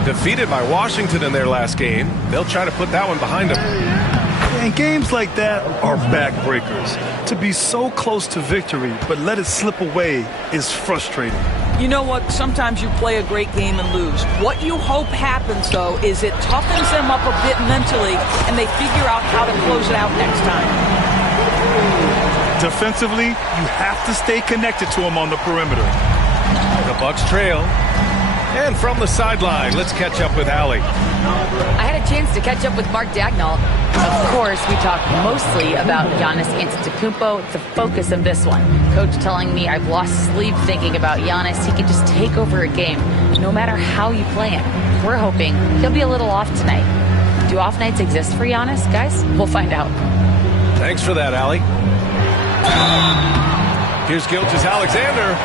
Defeated by Washington in their last game. They'll try to put that one behind them. And games like that are backbreakers. To be so close to victory, but let it slip away is frustrating. You know what? Sometimes you play a great game and lose. What you hope happens, though, is it toughens them up a bit mentally, and they figure out how to close it out next time. Defensively, you have to stay connected to them on the perimeter. The Bucks trail. And from the sideline, let's catch up with Allie. I had a chance to catch up with Mark Daigneault. Of course, we talked mostly about Giannis Antetokounmpo, the focus of this one. Coach telling me I've lost sleep thinking about Giannis. He can just take over a game, no matter how you play him. We're hoping he'll be a little off tonight. Do off nights exist for Giannis, guys? We'll find out. Thanks for that, Allie. Here's Gilgeous-Alexander.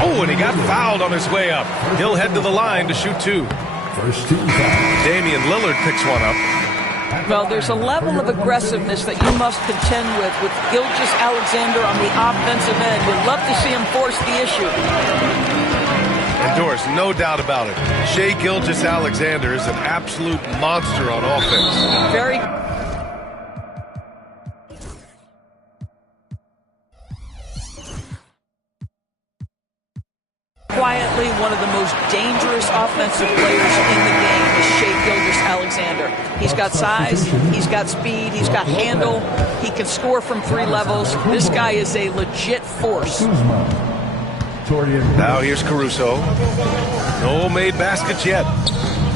Oh, and he got fouled on his way up. He'll head to the line to shoot 2. Damian Lillard picks one up. Well, there's a level of aggressiveness that you must contend with Gilgeous-Alexander on the offensive end. We'd love to see him force the issue. And Doris, no doubt about it. Shai Gilgeous-Alexander is an absolute monster on offense. Very. Quietly, one of the most dangerous offensive players in the game is Shai Gilgeous-Alexander. He's got size, he's got speed, he's got handle, he can score from 3 levels. This guy is a legit force. Now here's Caruso. No made baskets yet.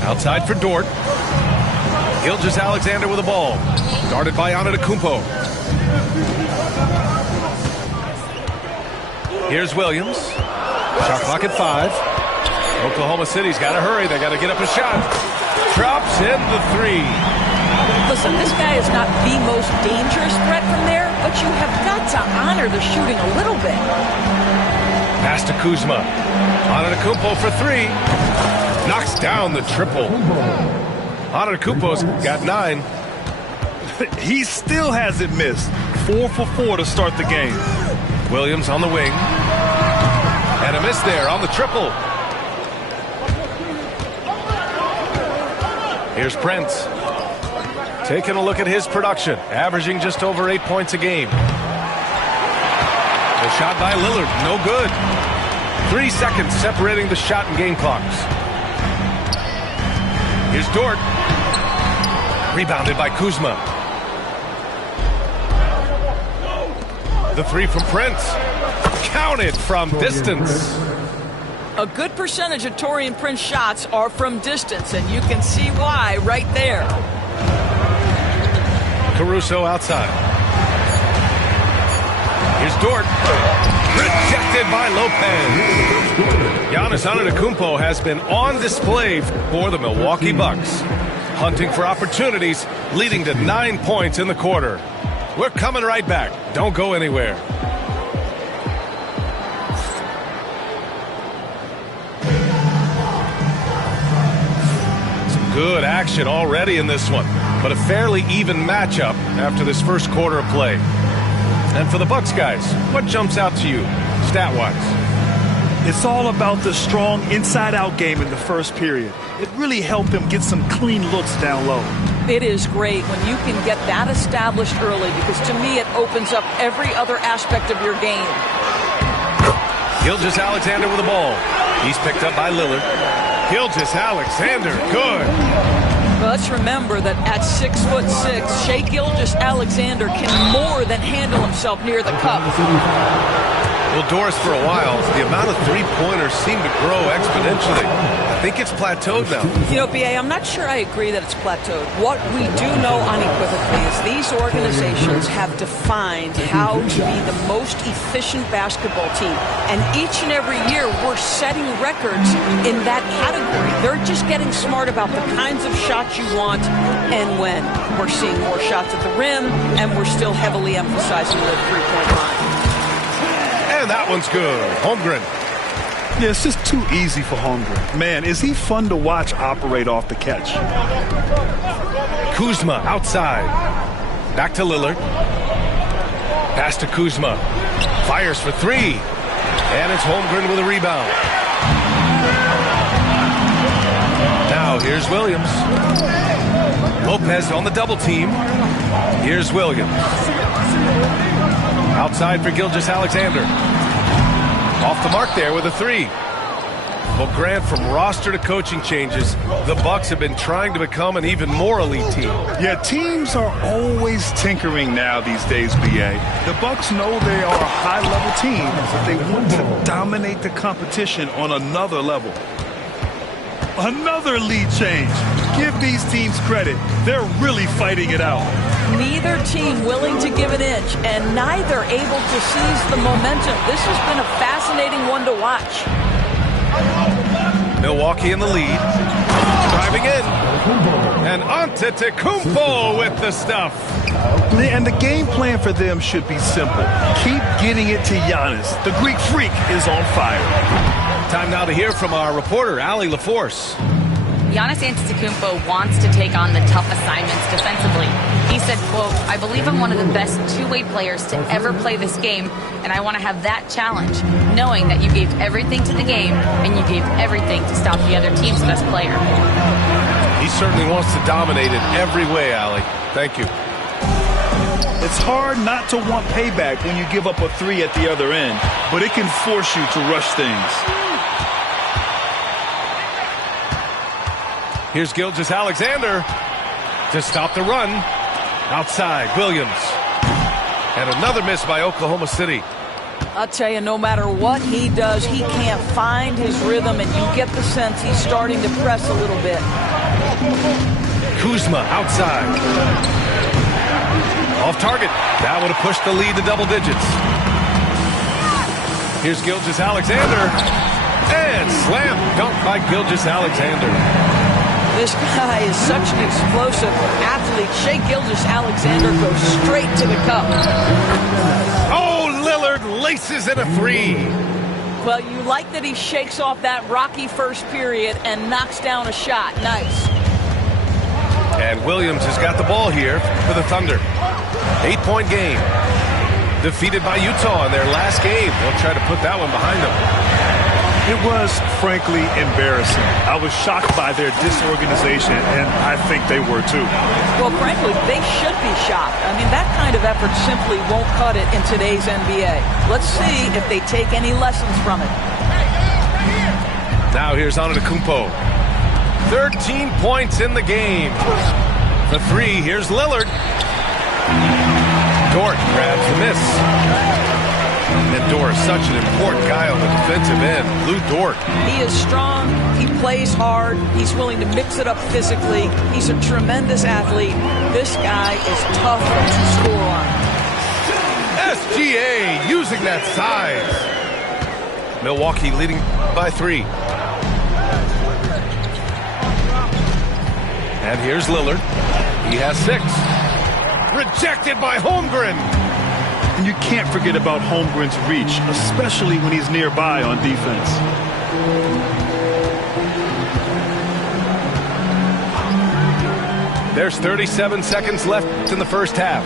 Outside for Dort. Gilgeous-Alexander with the ball. Guarded by Antetokounmpo. Here's Williams. Shot clock at 5. Oklahoma City's got to hurry. They got to get up a shot. Drops in the 3. Listen, this guy is not the most dangerous threat from there, but you have got to honor the shooting a little bit. Pass to Kuzma. Antetokounmpo for 3. Knocks down the triple. Antetokounmpo's got 9. He still hasn't missed. 4 for 4 to start the game. Williams on the wing. And a miss there on the triple. Here's Prince. Taking a look at his production. Averaging just over 8 points a game. The shot by Lillard. No good. 3 seconds separating the shot and game clocks. Here's Dort. Rebounded by Kuzma. The 3 from Prince. Counted from distance. A good percentage of Taurean Prince shots are from distance, and you can see why right there. Caruso outside. Here's Dort. Rejected by Lopez. Giannis Antetokounmpo has been on display for the Milwaukee Bucks. Hunting for opportunities, leading to 9 points in the quarter. We're coming right back. Don't go anywhere. Good action already in this one, but a fairly even matchup after this first quarter of play. And for the Bucks guys, what jumps out to you, stat-wise? It's all about the strong inside-out game in the first period. It really helped them get some clean looks down low. It is great when you can get that established early, because to me it opens up every other aspect of your game. Gilgeous-Alexander with the ball. He's picked up by Lillard. Gilgeous-Alexander, good. Well, let's remember that at 6'6", Shai Gilgeous-Alexander can more than handle himself near the cup. Well, Doris, for a while, the amount of three-pointers seemed to grow exponentially. I think it's plateaued now. You know, B.A., I'm not sure I agree that it's plateaued. What we do know unequivocally is these organizations have defined how to be the most efficient basketball team. And each and every year, we're setting records in that category. They're just getting smart about the kinds of shots you want and when. We're seeing more shots at the rim, and we're still heavily emphasizing the three-point line. And that one's good. Holmgren. Yeah, it's just too easy for Holmgren. Man, is he fun to watch operate off the catch. Kuzma outside. Back to Lillard. Pass to Kuzma. Fires for three. And it's Holmgren with a rebound. Now here's Williams. Lopez on the double team. Here's Williams. Outside for Gilgeous-Alexander. Off the mark there with a three. Well, Grant, from roster to coaching changes, the Bucks have been trying to become an even more elite team. Yeah, teams are always tinkering now these days, B.A. The Bucks know they are a high-level team, but they want to dominate the competition on another level. Another lead change. Give these teams credit. They're really fighting it out. Neither team willing to give an inch, and neither able to seize the momentum. This has been a fascinating one to watch. Milwaukee in the lead. Driving in. And Antetokounmpo with the stuff. And the game plan for them should be simple. Keep getting it to Giannis. The Greek freak is on fire. Time now to hear from our reporter, Allie LaForce. Giannis Antetokounmpo wants to take on the tough assignments defensively. He said, quote, "I believe I'm one of the best two-way players to ever play this game, and I want to have that challenge, knowing that you gave everything to the game and you gave everything to stop the other team's best player." He certainly wants to dominate in every way, Allie. Thank you. It's hard not to want payback when you give up a three at the other end, but it can force you to rush things. Here's Gilgeous-Alexander to stop the run. Outside, Williams. And another miss by Oklahoma City. I'll tell you, no matter what he does, he can't find his rhythm, and you get the sense he's starting to press a little bit. Kuzma outside. Off target. That would have pushed the lead to double digits. Here's Gilgeous-Alexander. And slam dunk by Gilgeous-Alexander. This guy is such an explosive athlete. Shai Gilgeous-Alexander goes straight to the cup. Oh, Lillard laces in a three. Well, you like that he shakes off that rocky first period and knocks down a shot. Nice. And Williams has got the ball here for the Thunder. 8-point game. Defeated by Utah in their last game. They'll try to put that one behind them. It was, frankly, embarrassing. I was shocked by their disorganization, and I think they were too. Well, frankly, they should be shocked. I mean, that kind of effort simply won't cut it in today's NBA. Let's see if they take any lessons from it. Now here's Antetokounmpo. 13 points in the game. The three, here's Lillard. Dort grabs the miss. And Dort is such an important guy on the defensive end. Lou Dort. He is strong. He plays hard. He's willing to mix it up physically. He's a tremendous athlete. This guy is tough to score on. SGA using that size. Milwaukee leading by 3. And here's Lillard. He has 6. Rejected by Holmgren. And you can't forget about Holmgren's reach, especially when he's nearby on defense. There's 37 seconds left in the first half.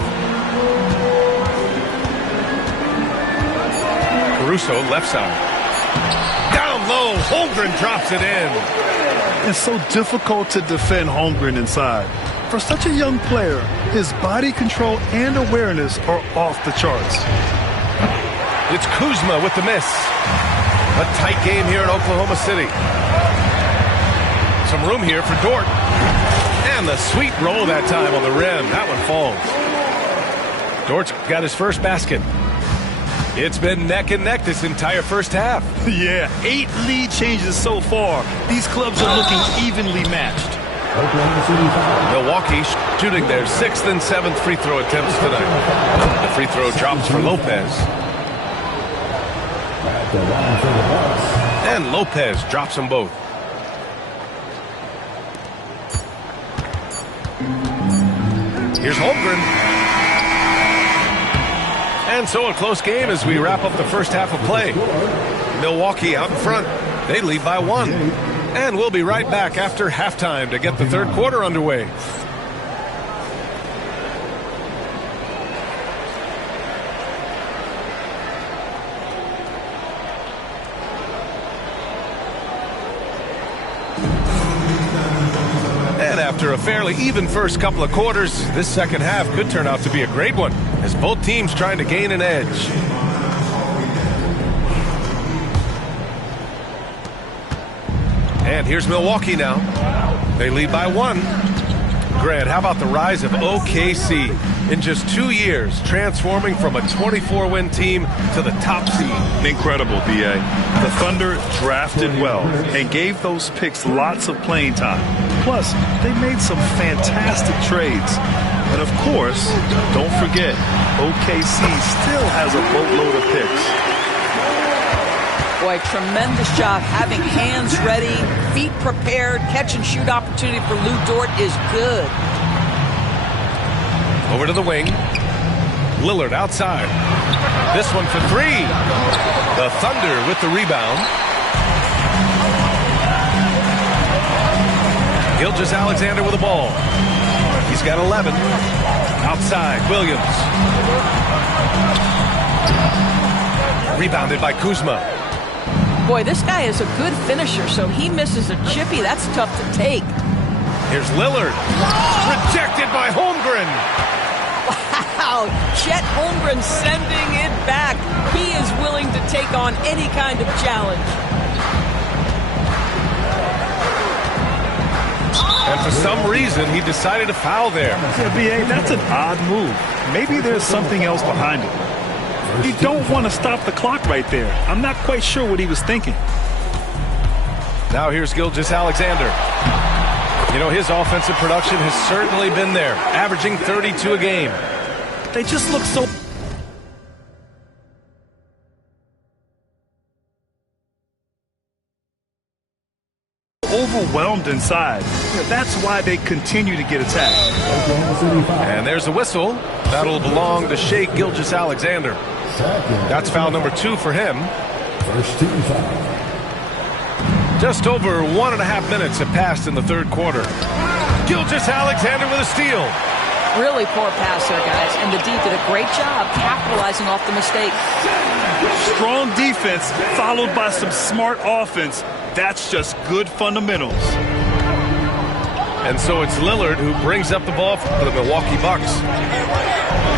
Caruso left side. Down low, Holmgren drops it in. It's so difficult to defend Holmgren inside. For such a young player, his body control and awareness are off the charts. It's Kuzma with the miss. A tight game here in Oklahoma City. Some room here for Dort. And the sweet roll that time on the rim. That one falls. Dort's got his first basket. It's been neck and neck this entire first half. Yeah, 8 lead changes so far. These clubs are looking evenly matched. Milwaukee shooting their 6th and 7th free throw attempts tonight. The free throw drops for Lopez. And Lopez drops them both. Here's Holmgren. And so a close game as we wrap up the first half of play. Milwaukee out in front. They lead by 1. And we'll be right back after halftime to get the third quarter underway. And after a fairly even first couple of quarters, this second half could turn out to be a great one as both teams trying to gain an edge. And here's Milwaukee now. They lead by 1. Grant, how about the rise of OKC in just 2 years, transforming from a 24-win team to the top seed? Incredible, B.A. The Thunder drafted well and gave those picks lots of playing time. Plus, they made some fantastic trades. And of course, don't forget, OKC still has a boatload of picks. Boy, tremendous job having hands ready, feet prepared, catch and shoot opportunity for Lou Dort is good. Over to the wing. Lillard outside. This one for 3. The Thunder with the rebound. Gilgeous-Alexander with the ball. He's got 11. Outside, Williams. Rebounded by Kuzma. Boy, this guy is a good finisher, so he misses a chippy. That's tough to take. Here's Lillard. Rejected by Holmgren. Wow, Chet Holmgren sending it back. He is willing to take on any kind of challenge. And for some reason, he decided to foul there. Yeah, B.A., that's an odd move. Maybe there's something else behind it. You don't want to stop the clock right there. I'm not quite sure what he was thinking. Now here's Gilgeous-Alexander. You know, his offensive production has certainly been there, averaging 32 a game. They just look so... overwhelmed inside. That's why they continue to get attacked. And there's a whistle. That'll belong to Shai Gilgeous-Alexander. That's foul number 2 for him. First team foul. Just over 1.5 minutes have passed in the third quarter. Gilgeous-Alexander with a steal. Really poor pass there, guys, and the D did a great job capitalizing off the mistake. Strong defense followed by some smart offense. That's just good fundamentals. And so it's Lillard who brings up the ball for the Milwaukee Bucks.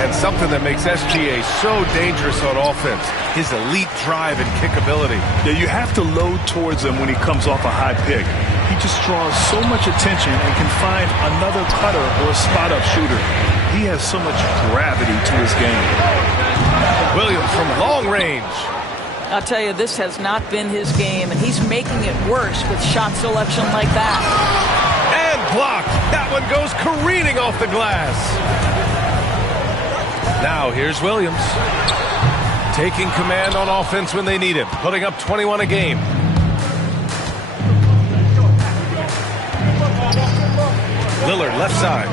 And something that makes SGA so dangerous on offense, his elite drive and kick ability. Yeah, you have to load towards him when he comes off a high pick. He just draws so much attention and can find another cutter or a spot-up shooter. He has so much gravity to his game. Williams from long range. I'll tell you, this has not been his game, and he's making it worse with shot selection like that. And blocked. That one goes careening off the glass. Now here's Williams. Taking command on offense when they need him. Putting up 21 a game. Lillard left side.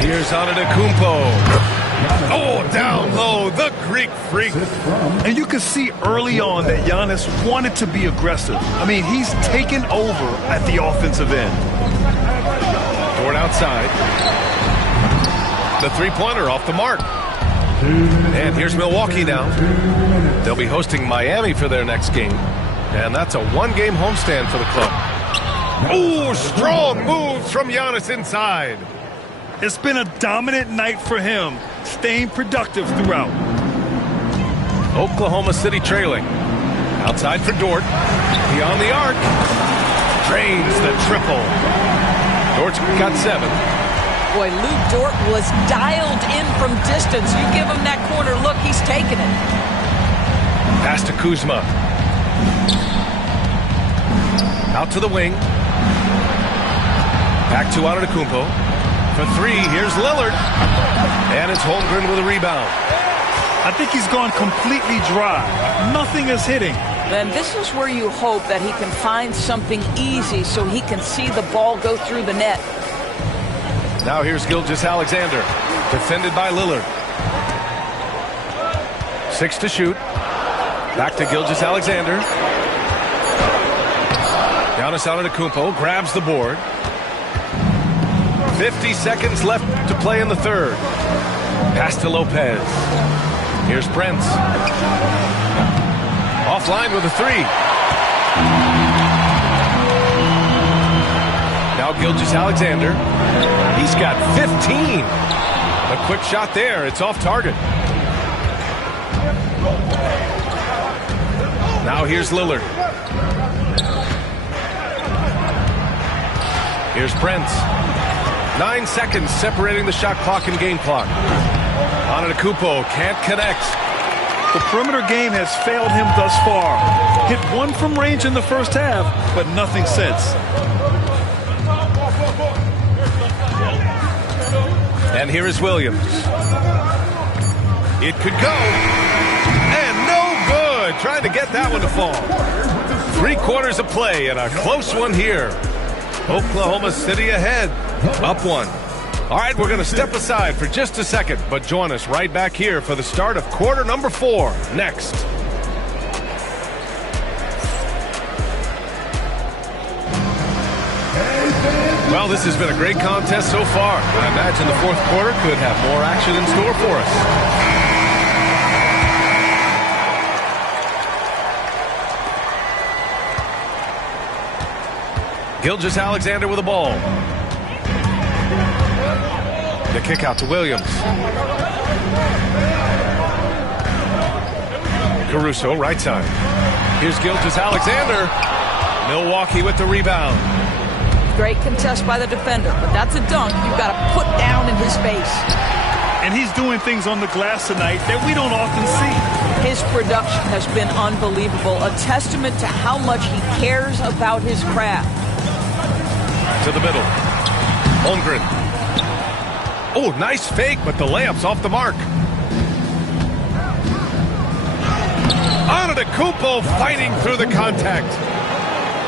Here's Antetokounmpo. Oh, down low, the Greek freak. And you can see early on that Giannis wanted to be aggressive. I mean, he's taken over at the offensive end. Dort outside. The three-pointer off the mark. And here's Milwaukee now. They'll be hosting Miami for their next game. And that's a one-game homestand for the club. Oh, strong moves from Giannis inside. It's been a dominant night for him, staying productive throughout. Oklahoma City trailing. Outside for Dort. Beyond the arc. Drains the triple. Dort's got 7. Boy, Lou Dort was dialed in from distance. You give him that corner look, he's taking it. Pass to Kuzma. Out to the wing. Back to Antetokounmpo. For 3, here's Lillard. And it's Holmgren with a rebound. I think he's gone completely dry. Nothing is hitting. And this is where you hope that he can find something easy so he can see the ball go through the net. Now here's Gilgeous-Alexander, defended by Lillard. 6 to shoot. Back to Gilgeous-Alexander. Giannis Antetokounmpo grabs the board. 50 seconds left to play in the third. Pass to Lopez. Here's Prince. Offline with a 3. Now Gilgeous-Alexander. He's got 15. A quick shot there. It's off target. Now here's Lillard. Here's Prince. 9 seconds separating the shot clock and game clock. Antetokounmpo can't connect. The perimeter game has failed him thus far. Hit 1 from range in the first half, but nothing since. And here is Williams. It could go. And no good. Trying to get that one to fall. 3 quarters of play and a close one here. Oklahoma City ahead. Up 1. All right, we're going to step aside for just a second, but join us right back here for the start of quarter number 4 next. Well, this has been a great contest so far. I imagine the fourth quarter could have more action in store for us. Gilgeous-Alexander with the ball. The kick out to Williams. Caruso, right side. Here's Gilgeous-Alexander. Milwaukee with the rebound. Great contest by the defender, but that's a dunk you've got to put down in his face. And he's doing things on the glass tonight that we don't often see. His production has been unbelievable, a testament to how much he cares about his craft. To the middle. Holmgren. Oh, nice fake, but the layup's off the mark. Antetokounmpo fighting through the contact.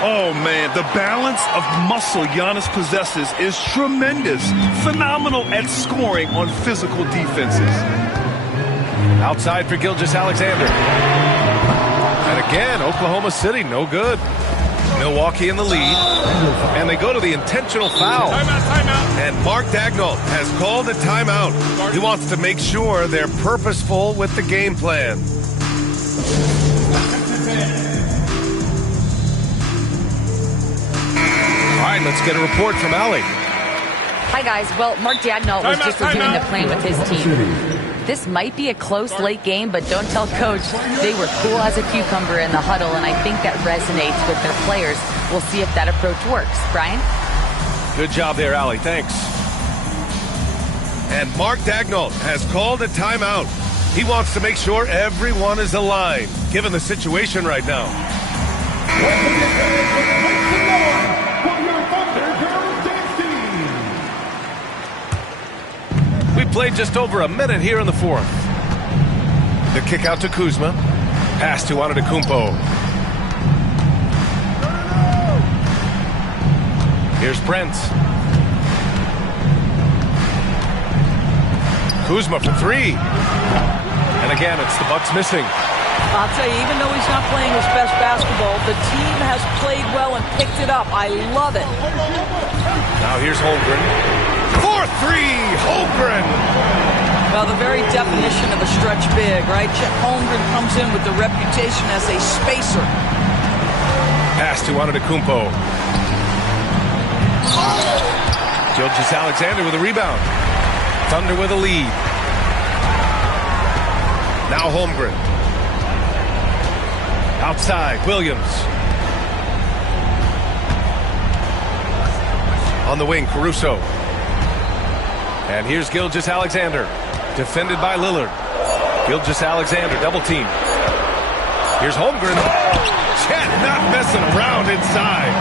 Oh, man, the balance of muscle Giannis possesses is tremendous. Phenomenal at scoring on physical defenses. Outside for Gilgeous-Alexander. And again, Oklahoma City, no good. Milwaukee in the lead, and they go to the intentional foul. Timeout. And Mark Daigneault has called a timeout. He wants to make sure they're purposeful with the game plan. All right, let's get a report from Allie. Hi, guys. Well, Mark Daigneault was just reviewing the plan with his team. This might be a close late game, but don't tell Coach. They were cool as a cucumber in the huddle, and I think that resonates with their players. We'll see if that approach works. Brian? Good job there, Allie. Thanks. And Mark Daigneault has called a timeout. He wants to make sure everyone is aligned, given the situation right now. We played just over a minute here in the fourth. The kick out to Kuzma. Pass to Antetokounmpo. Here's Prince. Kuzma for 3. And again, it's the Bucks missing. I'll tell you, even though he's not playing his best basketball, the team has played well and picked it up. I love it. Now here's Holmgren. 4-3, Holmgren. Well, the very definition of a stretch big, right? Chet Holmgren comes in with the reputation as a spacer. Pass to Antetokounmpo. Gilgeous-Alexander with a rebound. Thunder with a lead. Now Holmgren. Outside, Williams. On the wing, Caruso. And here's Gilgeous-Alexander. Defended by Lillard. Gilgeous-Alexander, double team. Here's Holmgren. Chet not messing around inside.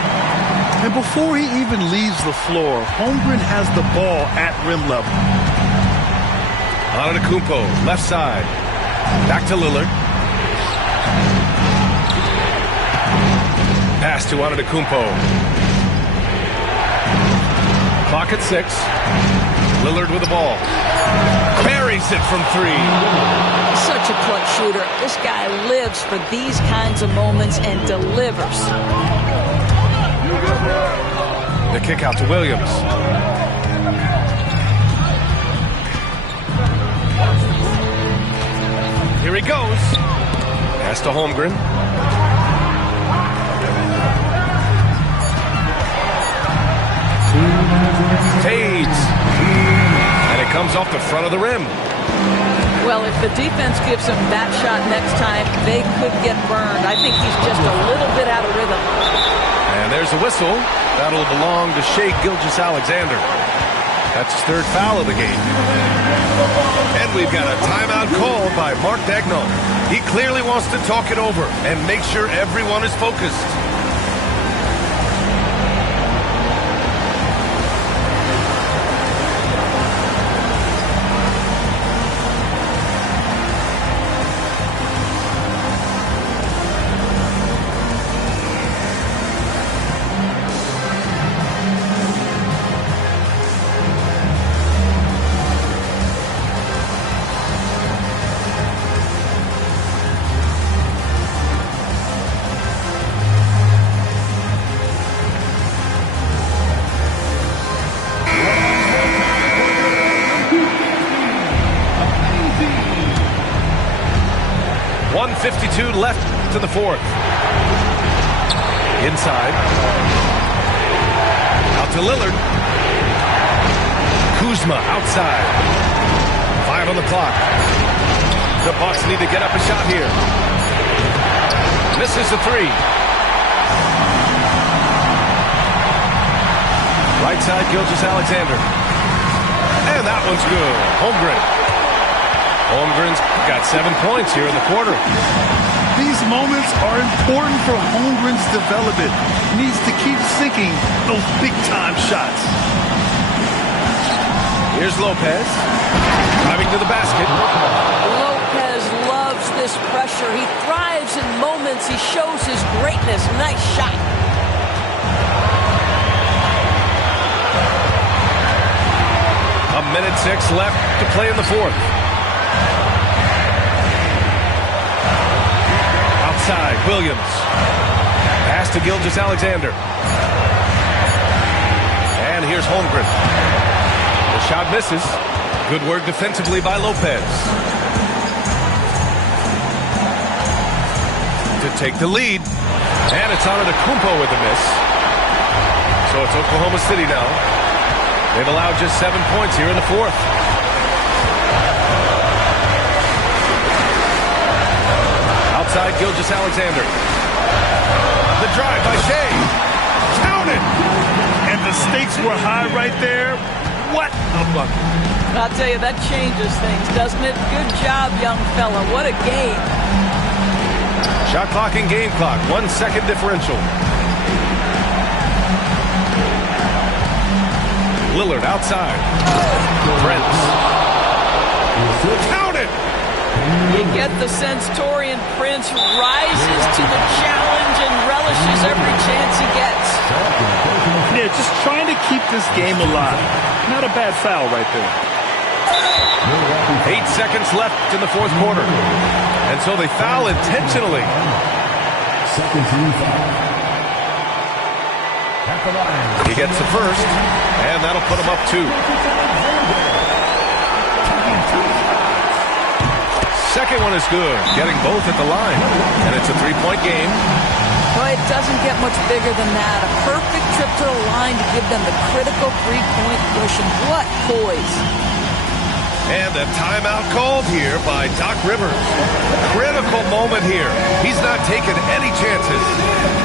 And before he even leaves the floor, Holmgren has the ball at rim level. Antetokounmpo, left side. Back to Lillard. Pass to Antetokounmpo. Clock at 6. Lillard with the ball. Buries it from 3. Such a clutch shooter. This guy lives for these kinds of moments and delivers. The kick out to Williams. Here he goes. Pass to Holmgren. Fades. And it comes off the front of the rim. Well, if the defense gives him that shot next time, they could get burned. I think he's just a little bit out of rhythm. And there's a whistle. That'll belong to Shai Gilgeous-Alexander. That's his 3rd foul of the game. And we've got a timeout call by Mark Daigneault. He clearly wants to talk it over and make sure everyone is focused. Left to the 4th. Inside. Out to Lillard. Kuzma outside. 5 on the clock. The Bucks need to get up a shot here. Misses the 3. Right side, Gilgeous-Alexander. And that one's good. Holmgren. Holmgren's got 7 points here in the quarter. These moments are important for Holmgren's development. He needs to keep sinking those big-time shots. Here's Lopez. Driving to the basket. Lopez loves this pressure. He thrives in moments. He shows his greatness. Nice shot. A minute 6 left to play in the 4th. Outside, Williams. Pass to Gilgeous-Alexander. And here's Holmgren. The shot misses. Good work defensively by Lopez. To take the lead. And it's Antetokounmpo with a miss. So it's Oklahoma City now. They've allowed just 7 points here in the 4th. Outside, Gilgeous-Alexander. The drive by Shai. Counted! And the stakes were high right there. What a bucket. I'll tell you, that changes things, doesn't it? Good job, young fella. What a game. Shot clock and game clock. 1 second differential. Lillard outside. Brent. Counted! You get the sense Taurean Prince rises to the challenge and relishes every chance he gets. Yeah, just trying to keep this game alive. Not a bad foul right there. 8 seconds left in the 4th quarter. And so they foul intentionally. Second team foul. At the line. He gets the first, and that'll put him up 2. Second one is good, getting both at the line. And it's a 3-point game. Well, it doesn't get much bigger than that. A perfect trip to the line to give them the critical three-point cushion. What poise. And a timeout called here by Doc Rivers. Critical moment here. He's not taking any chances.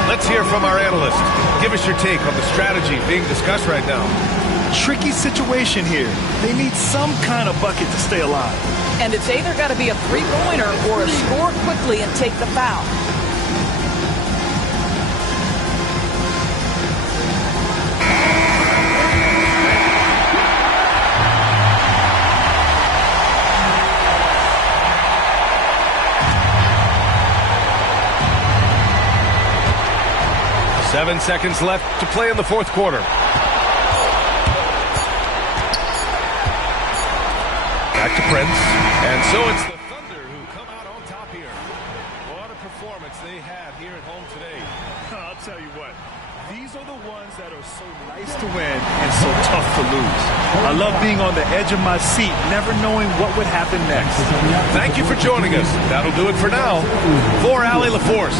Let's hear from our analyst. Give us your take on the strategy being discussed right now. Tricky situation here. They need some kind of bucket to stay alive. And it's either got to be a three-pointer or a score quickly and take the foul. Seven seconds left to play in the fourth quarter. Back to Prince. And so it's the Thunder who come out on top here. What a performance they had here at home today. I'll tell you what. These are the ones that are so nice to win and so tough to lose. I love being on the edge of my seat, never knowing what would happen next. Thank you for joining us. That'll do it for now. For Allie LaForce.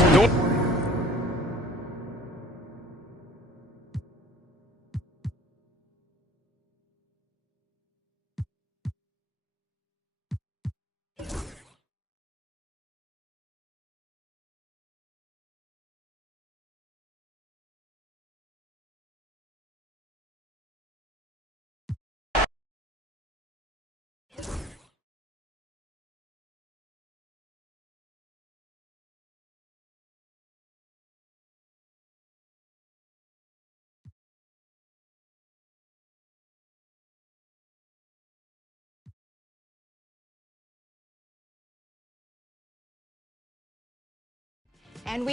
And we